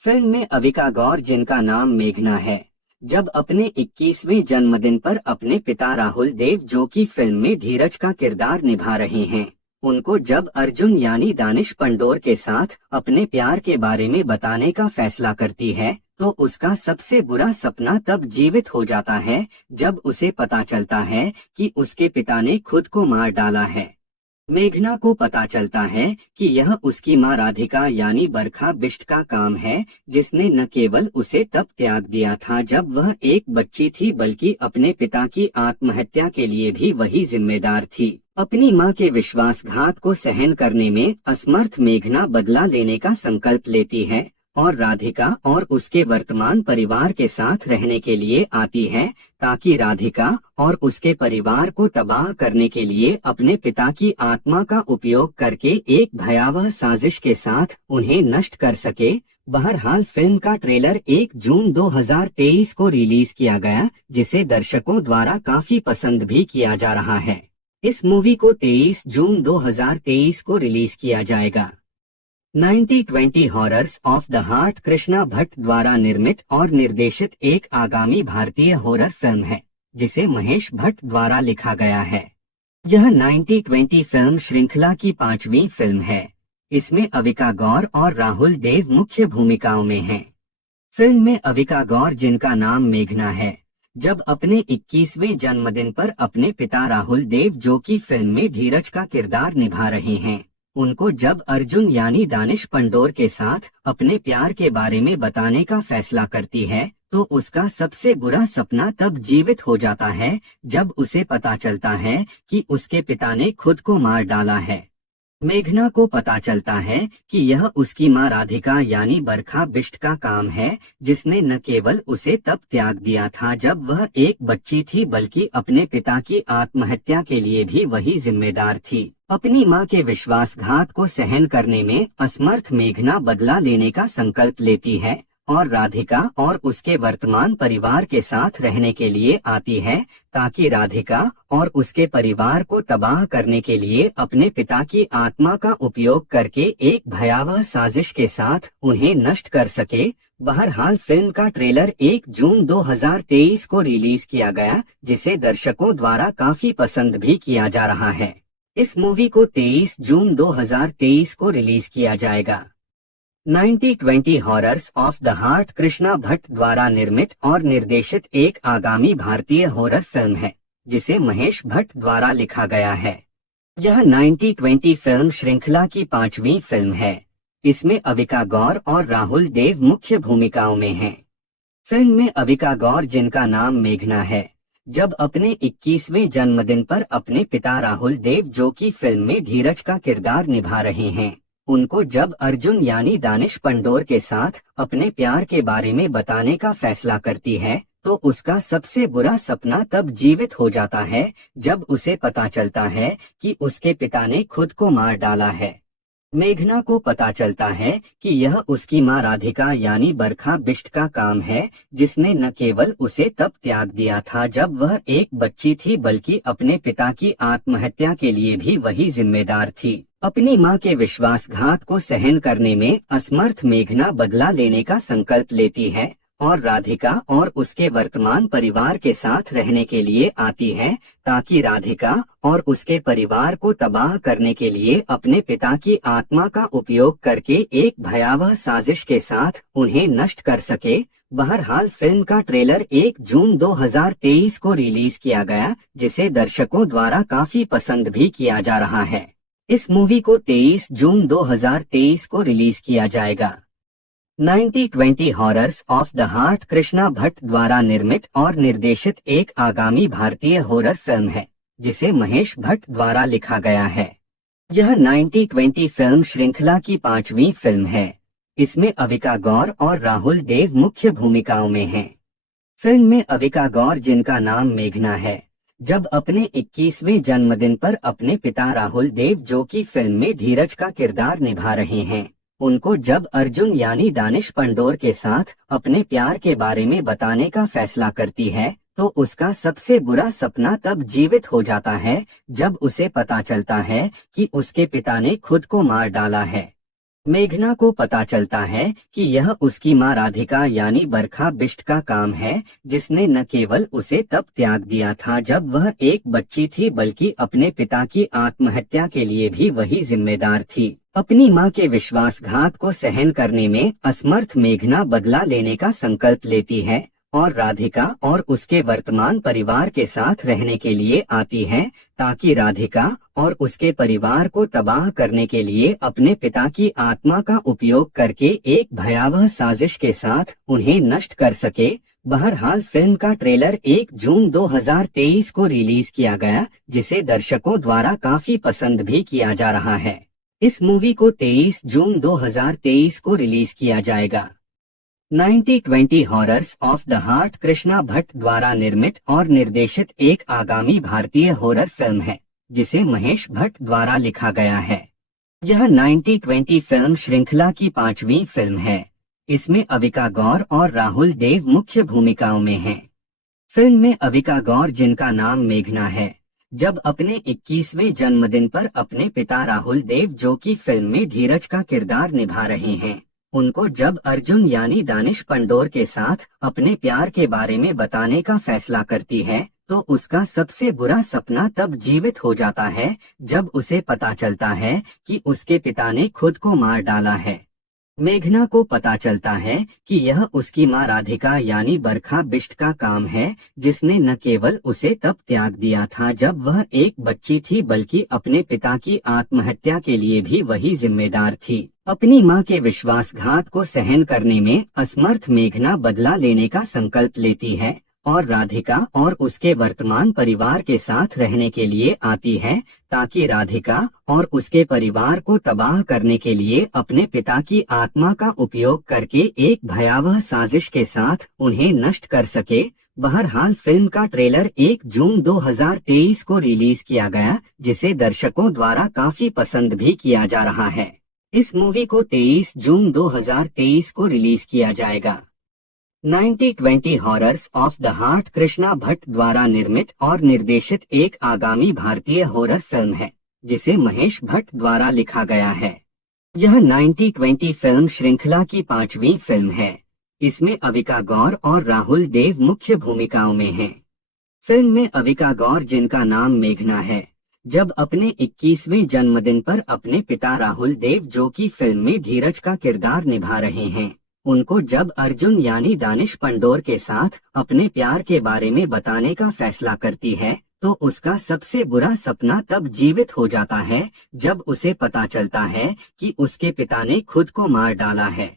फिल्म में अविका गौर, जिनका नाम मेघना है, जब अपने 21वें जन्मदिन पर अपने पिता राहुल देव, जो कि फिल्म में धीरज का किरदार निभा रहे हैं, उनको जब अर्जुन यानी दानिश पंडोर के साथ अपने प्यार के बारे में बताने का फैसला करती है, तो उसका सबसे बुरा सपना तब जीवित हो जाता है जब उसे पता चलता है कि उसके पिता ने खुद को मार डाला है। मेघना को पता चलता है कि यह उसकी मां राधिका यानी बरखा बिष्ट का काम है, जिसने न केवल उसे तब त्याग दिया था जब वह एक बच्ची थी, बल्कि अपने पिता की आत्महत्या के लिए भी वही जिम्मेदार थी। अपनी मां के विश्वासघात को सहन करने में असमर्थ मेघना बदला लेने का संकल्प लेती है और राधिका और उसके वर्तमान परिवार के साथ रहने के लिए आती है ताकि राधिका और उसके परिवार को तबाह करने के लिए अपने पिता की आत्मा का उपयोग करके एक भयावह साजिश के साथ उन्हें नष्ट कर सके। बहरहाल फिल्म का ट्रेलर 1 जून 2023 को रिलीज किया गया, जिसे दर्शकों द्वारा काफी पसंद भी किया जा रहा है। इस मूवी को 23 जून 2023 को रिलीज किया जाएगा। 90-20 horrors of the heart Krishna Bhatt द्वारा निर्मित और निर्देशित एक आगामी भारतीय हॉरर फिल्म है, जिसे महेश भट्ट द्वारा लिखा गया है। यह 90-20 फिल्म श्रृंखला की 5वीं फिल्म है। इसमें अविका गौर और राहुल देव मुख्य भूमिकाओं में हैं। फिल्म में अविका गौर, जिनका नाम मेघना है, जब अपने 21वें जन्मदिन पर अपने पिता राहुल देव, जो कि फिल्म में धीरज का किरदार निभा रहे हैं, उनको जब अर्जुन यानी दानिश पंडोर के साथ अपने प्यार के बारे में बताने का फैसला करती है, तो उसका सबसे बुरा सपना तब जीवित हो जाता है जब उसे पता चलता है कि उसके पिता ने खुद को मार डाला है। मेघना को पता चलता है कि यह उसकी मां राधिका यानी बरखा बिष्ट का काम है, जिसने न केवल उसे तब त्याग दिया था जब वह एक बच्ची थी, बल्कि अपने पिता की आत्महत्या के लिए भी वही जिम्मेदार थी। अपनी मां के विश्वासघात को सहन करने में असमर्थ मेघना बदला लेने का संकल्प लेती है और राधिका और उसके वर्तमान परिवार के साथ रहने के लिए आती है ताकि राधिका और उसके परिवार को तबाह करने के लिए अपने पिता की आत्मा का उपयोग करके एक भयावह साजिश के साथ उन्हें नष्ट कर सके। बहरहाल फिल्म का ट्रेलर 1 जून 2023 को रिलीज किया गया, जिसे दर्शकों द्वारा काफी पसंद भी किया जा रहा है। इस मूवी को 23 जून 2023 को रिलीज किया जाएगा। 9020 horrors of the heart Krishna Bhatt द्वारा निर्मित और निर्देशित एक आगामी भारतीय हॉरर फिल्म है, जिसे महेश भट्ट द्वारा लिखा गया है। यह 9020 फिल्म श्रृंखला की 5वीं फिल्म है। इसमें अविका गौर और राहुल देव मुख्य भूमिकाओं में हैं। फिल्म में अविका गौर, जिनका नाम मेघना है, जब अपने 21वें जन्मदिन पर अपने पिता राहुल देव, जो कि फिल्म में धीरज का किरदार निभा रहे हैं, उनको जब अर्जुन यानी दानिश पंडोर के साथ अपने प्यार के बारे में बताने का फैसला करती है, तो उसका सबसे बुरा सपना तब जीवित हो जाता है जब उसे पता चलता है कि उसके पिता ने खुद को मार डाला है। मेघना को पता चलता है कि यह उसकी मां राधिका यानी बरखा बिष्ट का काम है, जिसने न केवल उसे तब त्याग दिया था जब वह एक बच्ची थी, बल्कि अपने पिता की आत्महत्या के लिए भी वही जिम्मेदार थी। अपनी मां के विश्वासघात को सहन करने में असमर्थ मेघना बदला लेने का संकल्प लेती है और राधिका और उसके वर्तमान परिवार के साथ रहने के लिए आती है, ताकि राधिका और उसके परिवार को तबाह करने के लिए अपने पिता की आत्मा का उपयोग करके एक भयावह साजिश के साथ उन्हें नष्ट कर सके। बहरहाल फिल्म का ट्रेलर 1 जून 2023 को रिलीज किया गया, जिसे दर्शकों द्वारा काफी पसंद भी किया जा रहा है। इस मूवी को 23 जून 2023 को रिलीज किया जाएगा। 9020 horrors of the heart Krishna Bhatt द्वारा निर्मित और निर्देशित एक आगामी भारतीय हॉरर फिल्म है, जिसे महेश भट्ट द्वारा लिखा गया है। यह 9020 फिल्म श्रृंखला की 5वीं फिल्म है। इसमें अविका गौर और राहुल देव मुख्य भूमिकाओं में हैं। फिल्म में अविका गौर, जिनका नाम मेघना है, जब अपने 21वें जन्मदिन पर अपने पिता राहुल देव, जो कि फिल्म में धीरज का किरदार निभा रहे हैं, उनको जब अर्जुन यानी दानिश पंडोर के साथ अपने प्यार के बारे में बताने का फैसला करती है, तो उसका सबसे बुरा सपना तब जीवित हो जाता है जब उसे पता चलता है कि उसके पिता ने खुद को मार डाला है। मेघना को पता चलता है कि यह उसकी मां राधिका यानी बरखा बिष्ट का काम है, जिसने न केवल उसे तब त्याग दिया था जब वह एक बच्ची थी, बल्कि अपने पिता की आत्महत्या के लिए भी वही जिम्मेदार थी। अपनी मां के विश्वासघात को सहन करने में असमर्थ मेघना बदला लेने का संकल्प लेती है और राधिका और उसके वर्तमान परिवार के साथ रहने के लिए आती है, ताकि राधिका और उसके परिवार को तबाह करने के लिए अपने पिता की आत्मा का उपयोग करके एक भयावह साजिश के साथ उन्हें नष्ट कर सके। बहरहाल फिल्म का ट्रेलर 1 जून 2023 को रिलीज किया गया, जिसे दर्शकों द्वारा काफी पसंद भी किया जा रहा है। इस मूवी को 23 जून 2023 को रिलीज किया जाएगा। 9020 horrors of the heart Krishna Bhatt द्वारा निर्मित और निर्देशित एक आगामी भारतीय हॉरर फिल्म है, जिसे महेश भट्ट द्वारा लिखा गया है। यह 9020 फिल्म श्रृंखला की 5वीं फिल्म है। इसमें अविका गौर और राहुल देव मुख्य भूमिकाओं में हैं। फिल्म में अविका गौर, जिनका नाम मेघना है, जब अपने 21वें जन्मदिन पर अपने पिता राहुल देव, जो कि फिल्म में धीरज का किरदार निभा रहे हैं, उनको जब अर्जुन यानी दानिश पंडोर के साथ अपने प्यार के बारे में बताने का फैसला करती है, तो उसका सबसे बुरा सपना तब जीवित हो जाता है जब उसे पता चलता है कि उसके पिता ने खुद को मार डाला है। मेघना को पता चलता है कि यह उसकी मां राधिका यानी बरखा बिष्ट का काम है, जिसने न केवल उसे तब त्याग दिया था जब वह एक बच्ची थी, बल्कि अपने पिता की आत्महत्या के लिए भी वही जिम्मेदार थी। अपनी मां के विश्वासघात को सहन करने में असमर्थ मेघना बदला लेने का संकल्प लेती है और राधिका और उसके वर्तमान परिवार के साथ रहने के लिए आती है, ताकि राधिका और उसके परिवार को तबाह करने के लिए अपने पिता की आत्मा का उपयोग करके एक भयावह साजिश के साथ उन्हें नष्ट कर सके। बहरहाल फिल्म का ट्रेलर 1 जून 2023 को रिलीज किया गया, जिसे दर्शकों द्वारा काफी पसंद भी किया जा रहा है। इस मूवी को 23 जून 2023 को रिलीज किया जाएगा। 9020 horrors of the heart Krishna Bhatt द्वारा निर्मित और निर्देशित एक आगामी भारतीय हॉरर फिल्म है, जिसे महेश भट्ट द्वारा लिखा गया है। यह 9020 फिल्म श्रृंखला की 5वीं फिल्म है। इसमें अविका गौर और राहुल देव मुख्य भूमिकाओं में हैं। फिल्म में अविका गौर, जिनका नाम मेघना है, जब अपने 21वें जन्मदिन पर अपने पिता राहुल देव, जो कि फिल्म में धीरज का किरदार निभा रहे हैं, उनको जब अर्जुन यानी दानिश पंडोर के साथ अपने प्यार के बारे में बताने का फैसला करती है, तो उसका सबसे बुरा सपना तब जीवित हो जाता है जब उसे पता चलता है कि उसके पिता ने खुद को मार डाला है।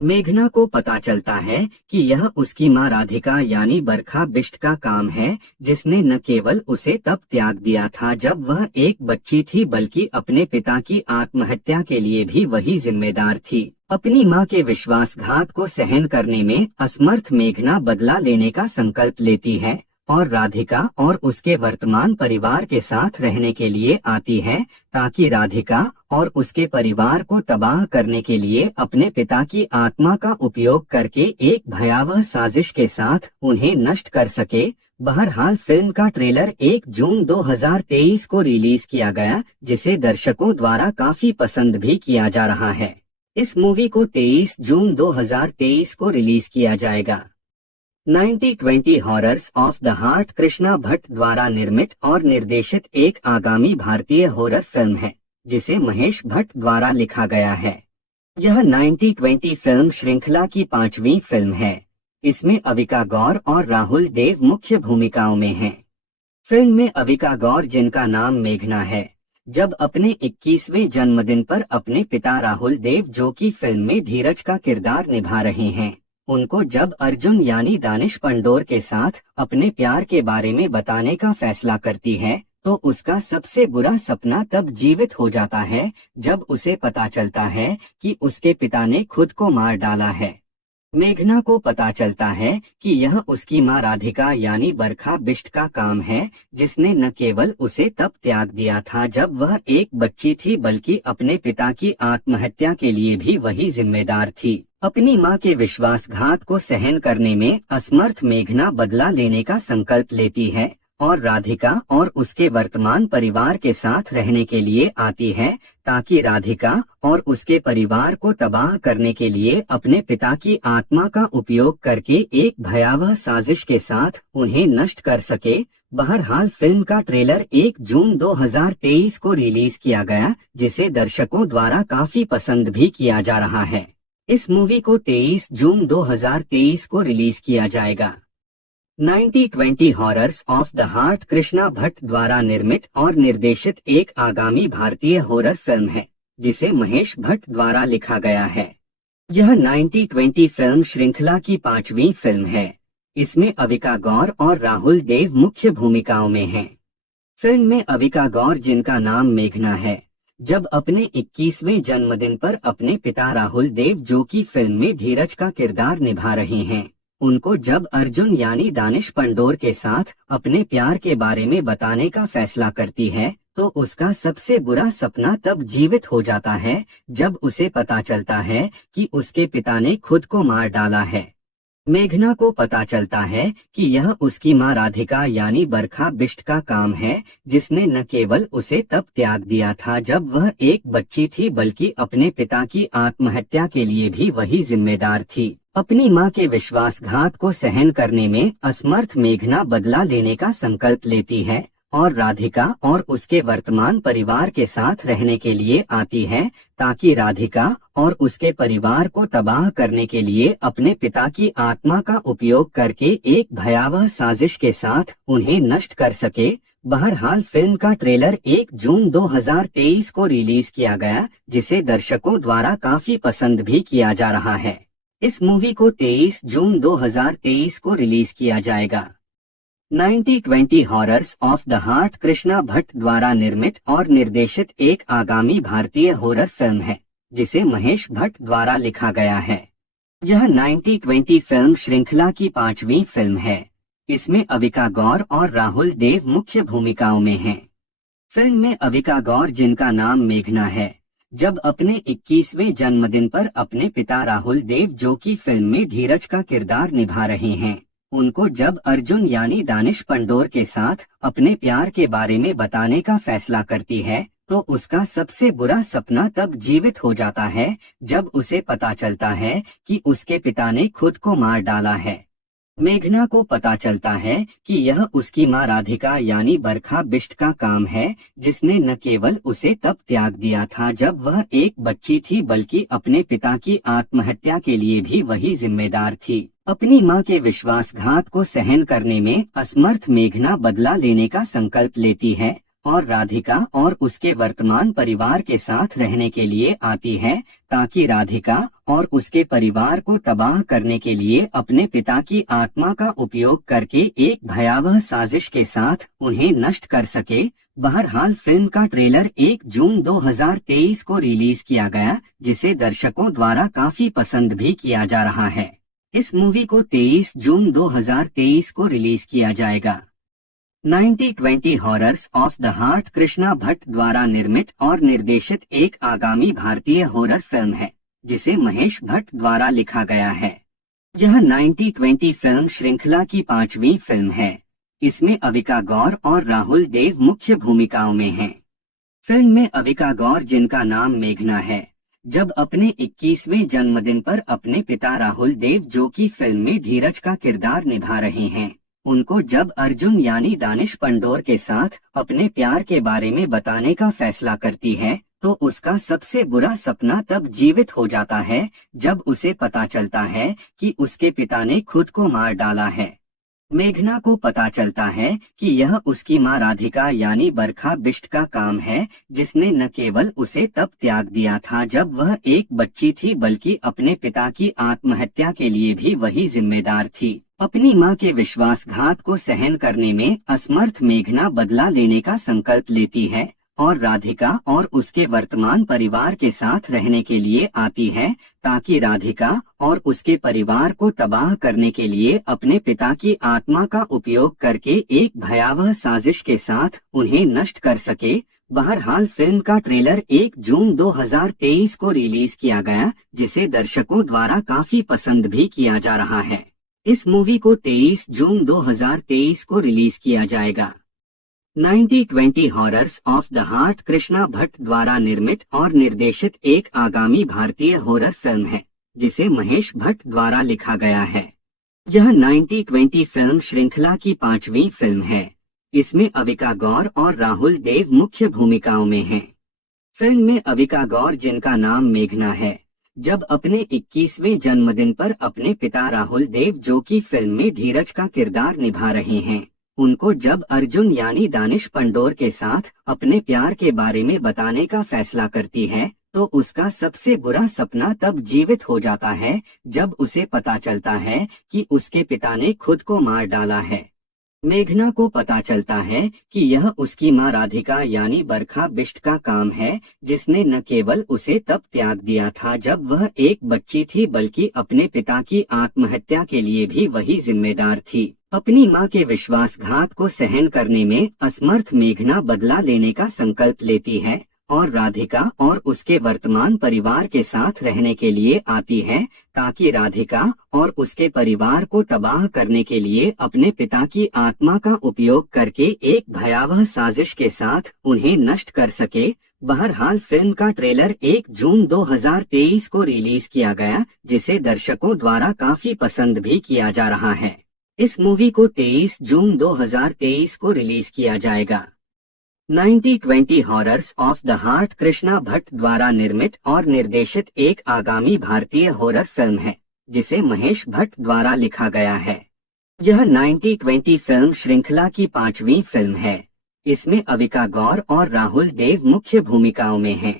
मेघना को पता चलता है कि यह उसकी मां राधिका यानी बरखा बिष्ट का काम है, जिसने न केवल उसे तब त्याग दिया था जब वह एक बच्ची थी, बल्कि अपने पिता की आत्महत्या के लिए भी वही जिम्मेदार थी। अपनी मां के विश्वासघात को सहन करने में असमर्थ मेघना बदला लेने का संकल्प लेती है और राधिका और उसके वर्तमान परिवार के साथ रहने के लिए आती है, ताकि राधिका और उसके परिवार को तबाह करने के लिए अपने पिता की आत्मा का उपयोग करके एक भयावह साजिश के साथ उन्हें नष्ट कर सके। बहरहाल फिल्म का ट्रेलर 1 जून 2023 को रिलीज किया गया, जिसे दर्शकों द्वारा काफी पसंद भी किया जा रहा है। इस मूवी को 23 जून 2023 को रिलीज किया जाएगा। 90-20 horrors of the heart Krishna Bhatt द्वारा निर्मित और निर्देशित एक आगामी भारतीय हॉरर फिल्म है, जिसे महेश भट्ट द्वारा लिखा गया है। यह 90-20 फिल्म श्रृंखला की 5वीं फिल्म है। इसमें अविका गौर और राहुल देव मुख्य भूमिकाओं में हैं। फिल्म में अविका गौर, जिनका नाम मेघना है, जब अपने 21वें जन्मदिन पर अपने पिता राहुल देव, जो कि फिल्म में धीरज का किरदार निभा रहे हैं, उनको जब अर्जुन यानी दानिश पंडोर के साथ अपने प्यार के बारे में बताने का फैसला करती है, तो उसका सबसे बुरा सपना तब जीवित हो जाता है जब उसे पता चलता है कि उसके पिता ने खुद को मार डाला है। मेघना को पता चलता है कि यह उसकी मां राधिका यानी बरखा बिष्ट का काम है, जिसने न केवल उसे तब त्याग दिया था जब वह एक बच्ची थी, बल्कि अपने पिता की आत्महत्या के लिए भी वही जिम्मेदार थी। अपनी मां के विश्वासघात को सहन करने में असमर्थ मेघना बदला लेने का संकल्प लेती है और राधिका और उसके वर्तमान परिवार के साथ रहने के लिए आती है, ताकि राधिका और उसके परिवार को तबाह करने के लिए अपने पिता की आत्मा का उपयोग करके एक भयावह साजिश के साथ उन्हें नष्ट कर सके। बहरहाल फिल्म का ट्रेलर 1 जून 2023 को रिलीज किया गया, जिसे दर्शकों द्वारा काफी पसंद भी किया जा रहा है। इस मूवी को 23 जून 2023 को रिलीज किया जाएगा। 90-20 horrors of the heart Krishna Bhatt द्वारा निर्मित और निर्देशित एक आगामी भारतीय हॉरर फिल्म है, जिसे महेश भट्ट द्वारा लिखा गया है। यह 90-20 फिल्म श्रृंखला की 5वीं फिल्म है। इसमें अविका गौर और राहुल देव मुख्य भूमिकाओं में हैं। फिल्म में अविका गौर, जिनका नाम मेघना है, जब अपने 21वें जन्मदिन पर अपने पिता राहुल देव, जो कि फिल्म में धीरज का किरदार निभा रहे हैं, उनको जब अर्जुन यानी दानिश पंडोर के साथ अपने प्यार के बारे में बताने का फैसला करती है, तो उसका सबसे बुरा सपना तब जीवित हो जाता है जब उसे पता चलता है कि उसके पिता ने खुद को मार डाला है। मेघना को पता चलता है कि यह उसकी मां राधिका यानी बरखा बिष्ट का काम है, जिसने न केवल उसे तब त्याग दिया था जब वह एक बच्ची थी, बल्कि अपने पिता की आत्महत्या के लिए भी वही जिम्मेदार थी। अपनी मां के विश्वासघात को सहन करने में असमर्थ मेघना बदला लेने का संकल्प लेती है और राधिका और उसके वर्तमान परिवार के साथ रहने के लिए आती है, ताकि राधिका और उसके परिवार को तबाह करने के लिए अपने पिता की आत्मा का उपयोग करके एक भयावह साजिश के साथ उन्हें नष्ट कर सके। बहरहाल फिल्म का ट्रेलर 1 जून 2023 को रिलीज किया गया, जिसे दर्शकों द्वारा काफी पसंद भी किया जा रहा है। इस मूवी को 23 जून 2023 को रिलीज किया जाएगा। 90-20 horrors of the heart Krishna Bhatt द्वारा निर्मित और निर्देशित एक आगामी भारतीय हॉरर फिल्म है, जिसे महेश भट्ट द्वारा लिखा गया है। यह 90-20 फिल्म श्रृंखला की 5वीं फिल्म है। इसमें अविका गौर और राहुल देव मुख्य भूमिकाओं में हैं। फिल्म में अविका गौर, जिनका नाम मेघना है, जब अपने 21वें जन्मदिन पर अपने पिता राहुल देव, जो कि फिल्म में धीरज का किरदार निभा रहे हैं, उनको जब अर्जुन यानी दानिश पंडोर के साथ अपने प्यार के बारे में बताने का फैसला करती है, तो उसका सबसे बुरा सपना तब जीवित हो जाता है जब उसे पता चलता है कि उसके पिता ने खुद को मार डाला है। मेघना को पता चलता है कि यह उसकी माँ राधिका यानी बरखा बिष्ट का काम है, जिसने न केवल उसे तब त्याग दिया था जब वह एक बच्ची थी, बल्कि अपने पिता की आत्महत्या के लिए भी वही जिम्मेदार थी। अपनी माँ के विश्वासघात को सहन करने में असमर्थ मेघना बदला लेने का संकल्प लेती है और राधिका और उसके वर्तमान परिवार के साथ रहने के लिए आती है, ताकि राधिका और उसके परिवार को तबाह करने के लिए अपने पिता की आत्मा का उपयोग करके एक भयावह साजिश के साथ उन्हें नष्ट कर सके। बहरहाल फिल्म का ट्रेलर 1 जून 2023 को रिलीज किया गया, जिसे दर्शकों द्वारा काफी पसंद भी किया जा रहा है। इस मूवी को 23 जून 2023 को रिलीज किया जाएगा। 9020 horrors of the heart Krishna Bhatt द्वारा निर्मित और निर्देशित एक आगामी भारतीय हॉरर फिल्म है, जिसे महेश भट्ट द्वारा लिखा गया है। यह 9020 फिल्म श्रृंखला की 5वीं फिल्म है। इसमें अविका गौर और राहुल देव मुख्य भूमिकाओं में हैं। फिल्म में अविका गौर, जिनका नाम मेघना है, जब अपने 21वें जन्मदिन पर अपने पिता राहुल देव, जो कि फिल्म में धीरज का किरदार निभा रहे हैं, उनको जब अर्जुन यानी दानिश पंडोर के साथ अपने प्यार के बारे में बताने का फैसला करती है, तो उसका सबसे बुरा सपना तब जीवित हो जाता है जब उसे पता चलता है कि उसके पिता ने खुद को मार डाला है। मेघना को पता चलता है कि यह उसकी माँ राधिका यानी बरखा बिष्ट का काम है, जिसने न केवल उसे तब त्याग दिया था जब वह एक बच्ची थी, बल्कि अपने पिता की आत्महत्या के लिए भी वही जिम्मेदार थी। अपनी माँ के विश्वासघात को सहन करने में असमर्थ मेघना बदला लेने का संकल्प लेती है और राधिका और उसके वर्तमान परिवार के साथ रहने के लिए आती है, ताकि राधिका और उसके परिवार को तबाह करने के लिए अपने पिता की आत्मा का उपयोग करके एक भयावह साजिश के साथ उन्हें नष्ट कर सके। बहरहाल फिल्म का ट्रेलर 1 जून 2023 को रिलीज किया गया, जिसे दर्शकों द्वारा काफी पसंद भी किया जा रहा है। इस मूवी को 23 जून 2023 को रिलीज किया जाएगा। 9020 horrors of the heart Krishna Bhatt द्वारा निर्मित और निर्देशित एक आगामी भारतीय हॉरर फिल्म है, जिसे महेश भट्ट द्वारा लिखा गया है। यह 9020 फिल्म श्रृंखला की 5वीं फिल्म है। इसमें अविका गौर और राहुल देव मुख्य भूमिकाओं में हैं। फिल्म में अविका गौर, जिनका नाम मेघना है, जब अपने 21वें जन्मदिन पर अपने पिता राहुल देव, जो कि फिल्म में धीरज का किरदार निभा रहे हैं, उनको जब अर्जुन यानी दानिश पंडोर के साथ अपने प्यार के बारे में बताने का फैसला करती है, तो उसका सबसे बुरा सपना तब जीवित हो जाता है जब उसे पता चलता है कि उसके पिता ने खुद को मार डाला है। मेघना को पता चलता है कि यह उसकी माँ राधिका यानी बरखा बिष्ट का काम है, जिसने न केवल उसे तब त्याग दिया था जब वह एक बच्ची थी, बल्कि अपने पिता की आत्महत्या के लिए भी वही जिम्मेदार थी। अपनी माँ के विश्वासघात को सहन करने में असमर्थ मेघना बदला लेने का संकल्प लेती है और राधिका और उसके वर्तमान परिवार के साथ रहने के लिए आती है, ताकि राधिका और उसके परिवार को तबाह करने के लिए अपने पिता की आत्मा का उपयोग करके एक भयावह साजिश के साथ उन्हें नष्ट कर सके। बहरहाल फिल्म का ट्रेलर 1 जून 2023 को रिलीज किया गया, जिसे दर्शकों द्वारा काफी पसंद भी किया जा रहा है। इस मूवी को 23 जून 2023 को रिलीज किया जाएगा। 9020 horrors of the heart Krishna Bhatt द्वारा निर्मित और निर्देशित एक आगामी भारतीय हॉरर फिल्म है, जिसे महेश भट्ट द्वारा लिखा गया है। यह 9020 फिल्म श्रृंखला की 5वीं फिल्म है। इसमें अविका गौर और राहुल देव मुख्य भूमिकाओं में हैं।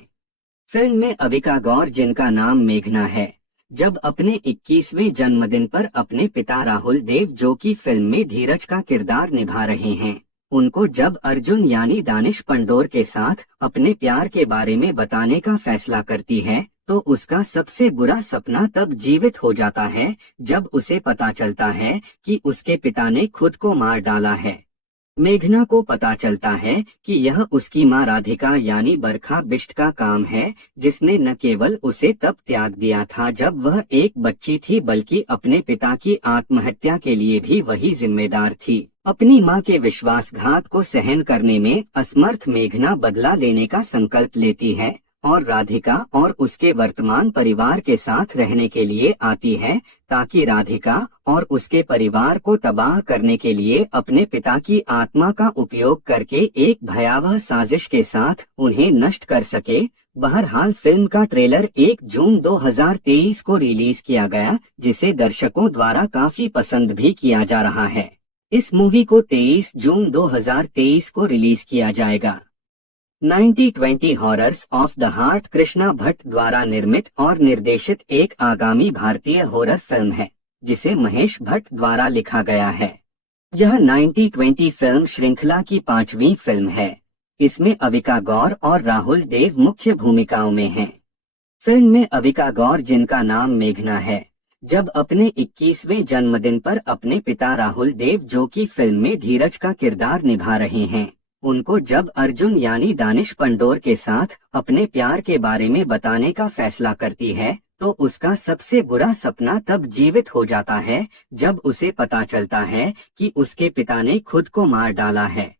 फिल्म में अविका गौर, जिनका नाम मेघना है, जब अपने 21वें जन्मदिन पर अपने पिता राहुल देव, जो कि फिल्म में धीरज का किरदार निभा रहे हैं, उनको जब अर्जुन यानी दानिश पंडोर के साथ अपने प्यार के बारे में बताने का फैसला करती है, तो उसका सबसे बुरा सपना तब जीवित हो जाता है जब उसे पता चलता है कि उसके पिता ने खुद को मार डाला है। मेघना को पता चलता है कि यह उसकी माँ राधिका यानी बरखा बिष्ट का काम है, जिसने न केवल उसे तब त्याग दिया था जब वह एक बच्ची थी, बल्कि अपने पिता की आत्महत्या के लिए भी वही जिम्मेदार थी। अपनी माँ के विश्वासघात को सहन करने में असमर्थ मेघना बदला लेने का संकल्प लेती है और राधिका और उसके वर्तमान परिवार के साथ रहने के लिए आती है ताकि राधिका और उसके परिवार को तबाह करने के लिए अपने पिता की आत्मा का उपयोग करके एक भयावह साजिश के साथ उन्हें नष्ट कर सके। बहरहाल फिल्म का ट्रेलर 1 जून 2023 को रिलीज किया गया, जिसे दर्शकों द्वारा काफी पसंद भी किया जा रहा है। इस मूवी को 23 जून 2023 को रिलीज किया जाएगा। 9020 horrors of the heart Krishna Bhatt द्वारा निर्मित और निर्देशित एक आगामी भारतीय हॉरर फिल्म है, जिसे महेश भट्ट द्वारा लिखा गया है। यह 9020 फिल्म श्रृंखला की 5वीं फिल्म है। इसमें अविका गौर और राहुल देव मुख्य भूमिकाओं में हैं। फिल्म में अविका गौर, जिनका नाम मेघना है, जब अपने 21वें जन्मदिन पर अपने पिता राहुल देव, जो कि फिल्म में धीरज का किरदार निभा रहे हैं, उनको जब अर्जुन यानी दानिश पंडोर के साथ अपने प्यार के बारे में बताने का फैसला करती है, तो उसका सबसे बुरा सपना तब जीवित हो जाता है जब उसे पता चलता है कि उसके पिता ने खुद को मार डाला है।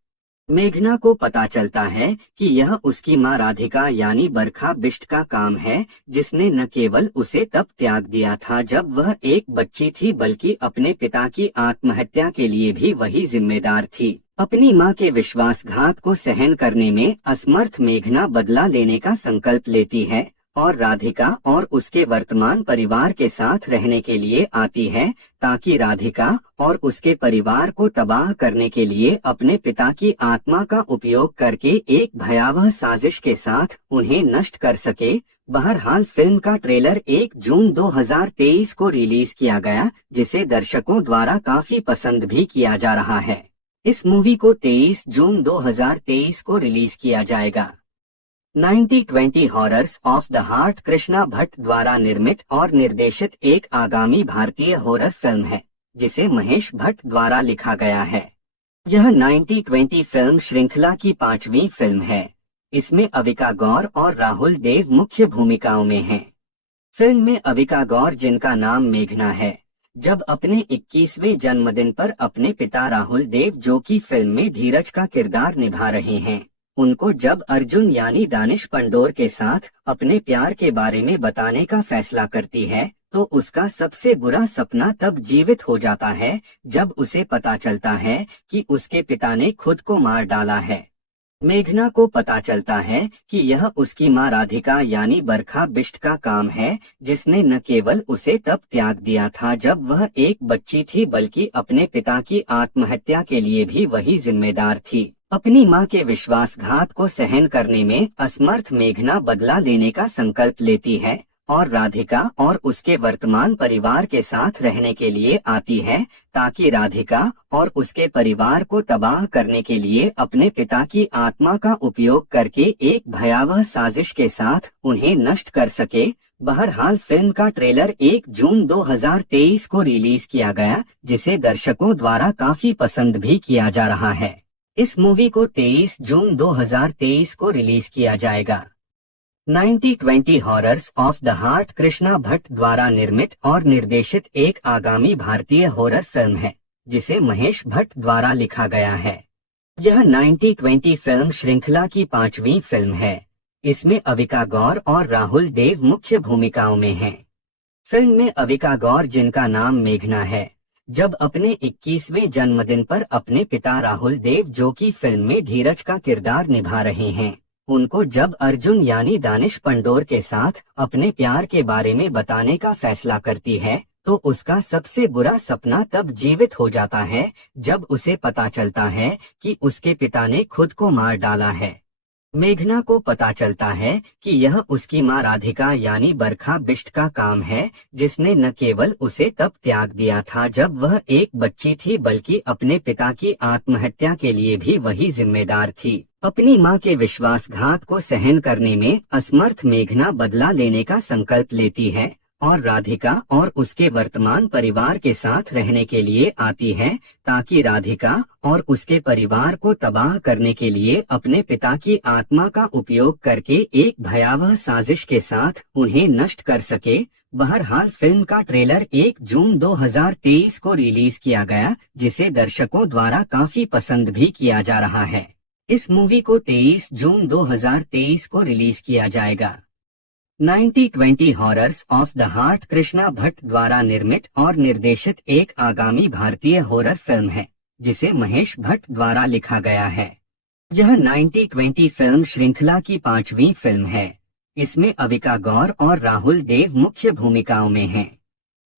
मेघना को पता चलता है कि यह उसकी मां राधिका यानी बरखा बिष्ट का काम है, जिसने न केवल उसे तब त्याग दिया था जब वह एक बच्ची थी, बल्कि अपने पिता की आत्महत्या के लिए भी वही जिम्मेदार थी। अपनी मां के विश्वासघात को सहन करने में असमर्थ मेघना बदला लेने का संकल्प लेती है और राधिका और उसके वर्तमान परिवार के साथ रहने के लिए आती है ताकि राधिका और उसके परिवार को तबाह करने के लिए अपने पिता की आत्मा का उपयोग करके एक भयावह साजिश के साथ उन्हें नष्ट कर सके। बहरहाल फिल्म का ट्रेलर 1 जून 2023 को रिलीज किया गया, जिसे दर्शकों द्वारा काफी पसंद भी किया जा रहा है। इस मूवी को 23 जून 2023 को रिलीज किया जाएगा। 9020 horrors of the heart Krishna Bhatt द्वारा निर्मित और निर्देशित एक आगामी भारतीय हॉरर फिल्म है, जिसे महेश भट्ट द्वारा लिखा गया है। यह 9020 फिल्म श्रृंखला की 5वीं फिल्म है। इसमें अविका गौर और राहुल देव मुख्य भूमिकाओं में हैं। फिल्म में अविका गौर, जिनका नाम मेघना है, जब अपने 21वें जन्मदिन पर अपने पिता राहुल देव, जो कि फिल्म में धीरज का किरदार निभा रहे हैं, उनको जब अर्जुन यानी दानिश पंडोर के साथ अपने प्यार के बारे में बताने का फैसला करती है, तो उसका सबसे बुरा सपना तब जीवित हो जाता है जब उसे पता चलता है कि उसके पिता ने खुद को मार डाला है। मेघना को पता चलता है कि यह उसकी मां राधिका यानी बरखा बिष्ट का काम है, जिसने न केवल उसे तब त्याग दिया था जब वह एक बच्ची थी, बल्कि अपने पिता की आत्महत्या के लिए भी वही जिम्मेदार थी। अपनी मां के विश्वासघात को सहन करने में असमर्थ मेघना बदला लेने का संकल्प लेती है और राधिका और उसके वर्तमान परिवार के साथ रहने के लिए आती है ताकि राधिका और उसके परिवार को तबाह करने के लिए अपने पिता की आत्मा का उपयोग करके एक भयावह साजिश के साथ उन्हें नष्ट कर सके। बहरहाल फिल्म का ट्रेलर 1 जून 2023 को रिलीज किया गया, जिसे दर्शकों द्वारा काफी पसंद भी किया जा रहा है। इस मूवी को 23 जून 2023 को रिलीज किया जाएगा। 9020 horrors of the heart Krishna Bhatt द्वारा निर्मित और निर्देशित एक आगामी भारतीय हॉरर फिल्म है, जिसे महेश भट्ट द्वारा लिखा गया है। यह 9020 फिल्म श्रृंखला की 5वीं फिल्म है। इसमें अविका गौर और राहुल देव मुख्य भूमिकाओं में हैं। फिल्म में अविका गौर, जिनका नाम मेघना है, जब अपने 21वें जन्मदिन पर अपने पिता राहुल देव, जो कि फिल्म में धीरज का किरदार निभा रहे हैं, उनको जब अर्जुन यानी दानिश पंडोर के साथ अपने प्यार के बारे में बताने का फैसला करती है, तो उसका सबसे बुरा सपना तब जीवित हो जाता है जब उसे पता चलता है कि उसके पिता ने खुद को मार डाला है। मेघना को पता चलता है कि यह उसकी मां राधिका यानी बरखा बिष्ट का काम है, जिसने न केवल उसे तब त्याग दिया था जब वह एक बच्ची थी, बल्कि अपने पिता की आत्महत्या के लिए भी वही जिम्मेदार थी। अपनी मां के विश्वासघात को सहन करने में असमर्थ मेघना बदला लेने का संकल्प लेती है और राधिका और उसके वर्तमान परिवार के साथ रहने के लिए आती है ताकि राधिका और उसके परिवार को तबाह करने के लिए अपने पिता की आत्मा का उपयोग करके एक भयावह साजिश के साथ उन्हें नष्ट कर सके। बहरहाल फिल्म का ट्रेलर 1 जून 2023 को रिलीज किया गया, जिसे दर्शकों द्वारा काफी पसंद भी किया जा रहा है। इस मूवी को 23 जून 2023 को रिलीज किया जाएगा। 90-20 horrors of the heart Krishna Bhatt द्वारा निर्मित और निर्देशित एक आगामी भारतीय हॉरर फिल्म है, जिसे महेश भट्ट द्वारा लिखा गया है। यह 90-20 फिल्म श्रृंखला की 5वीं फिल्म है। इसमें अविका गौर और राहुल देव मुख्य भूमिकाओं में हैं।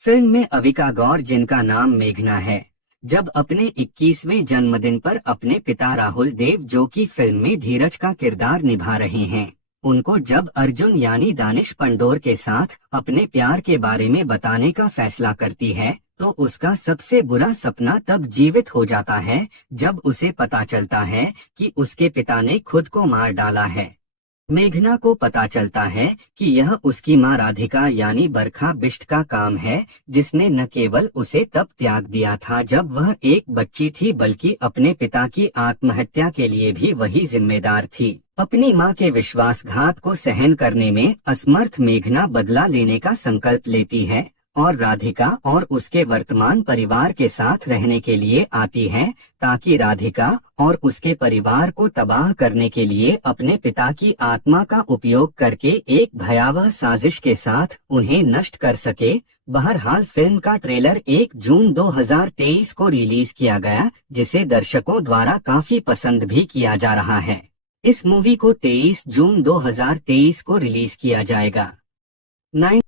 फिल्म में अविका गौर, जिनका नाम मेघना है, जब अपने 21वें जन्मदिन पर अपने पिता राहुल देव, जो कि फिल्म में धीरज का किरदार निभा रहे हैं, उनको जब अर्जुन यानी दानिश पंडोर के साथ अपने प्यार के बारे में बताने का फैसला करती है, तो उसका सबसे बुरा सपना तब जीवित हो जाता है जब उसे पता चलता है कि उसके पिता ने खुद को मार डाला है। मेघना को पता चलता है कि यह उसकी मां राधिका यानी बरखा बिष्ट का काम है, जिसने न केवल उसे तब त्याग दिया था जब वह एक बच्ची थी, बल्कि अपने पिता की आत्महत्या के लिए भी वही जिम्मेदार थी। अपनी मां के विश्वासघात को सहन करने में असमर्थ मेघना बदला लेने का संकल्प लेती है और राधिका और उसके वर्तमान परिवार के साथ रहने के लिए आती है, ताकि राधिका और उसके परिवार को तबाह करने के लिए अपने पिता की आत्मा का उपयोग करके एक भयावह साजिश के साथ उन्हें नष्ट कर सके। बहरहाल फिल्म का ट्रेलर 1 जून 2023 को रिलीज किया गया, जिसे दर्शकों द्वारा काफी पसंद भी किया जा रहा है। इस मूवी को 23 जून 2023 को रिलीज किया जाएगा।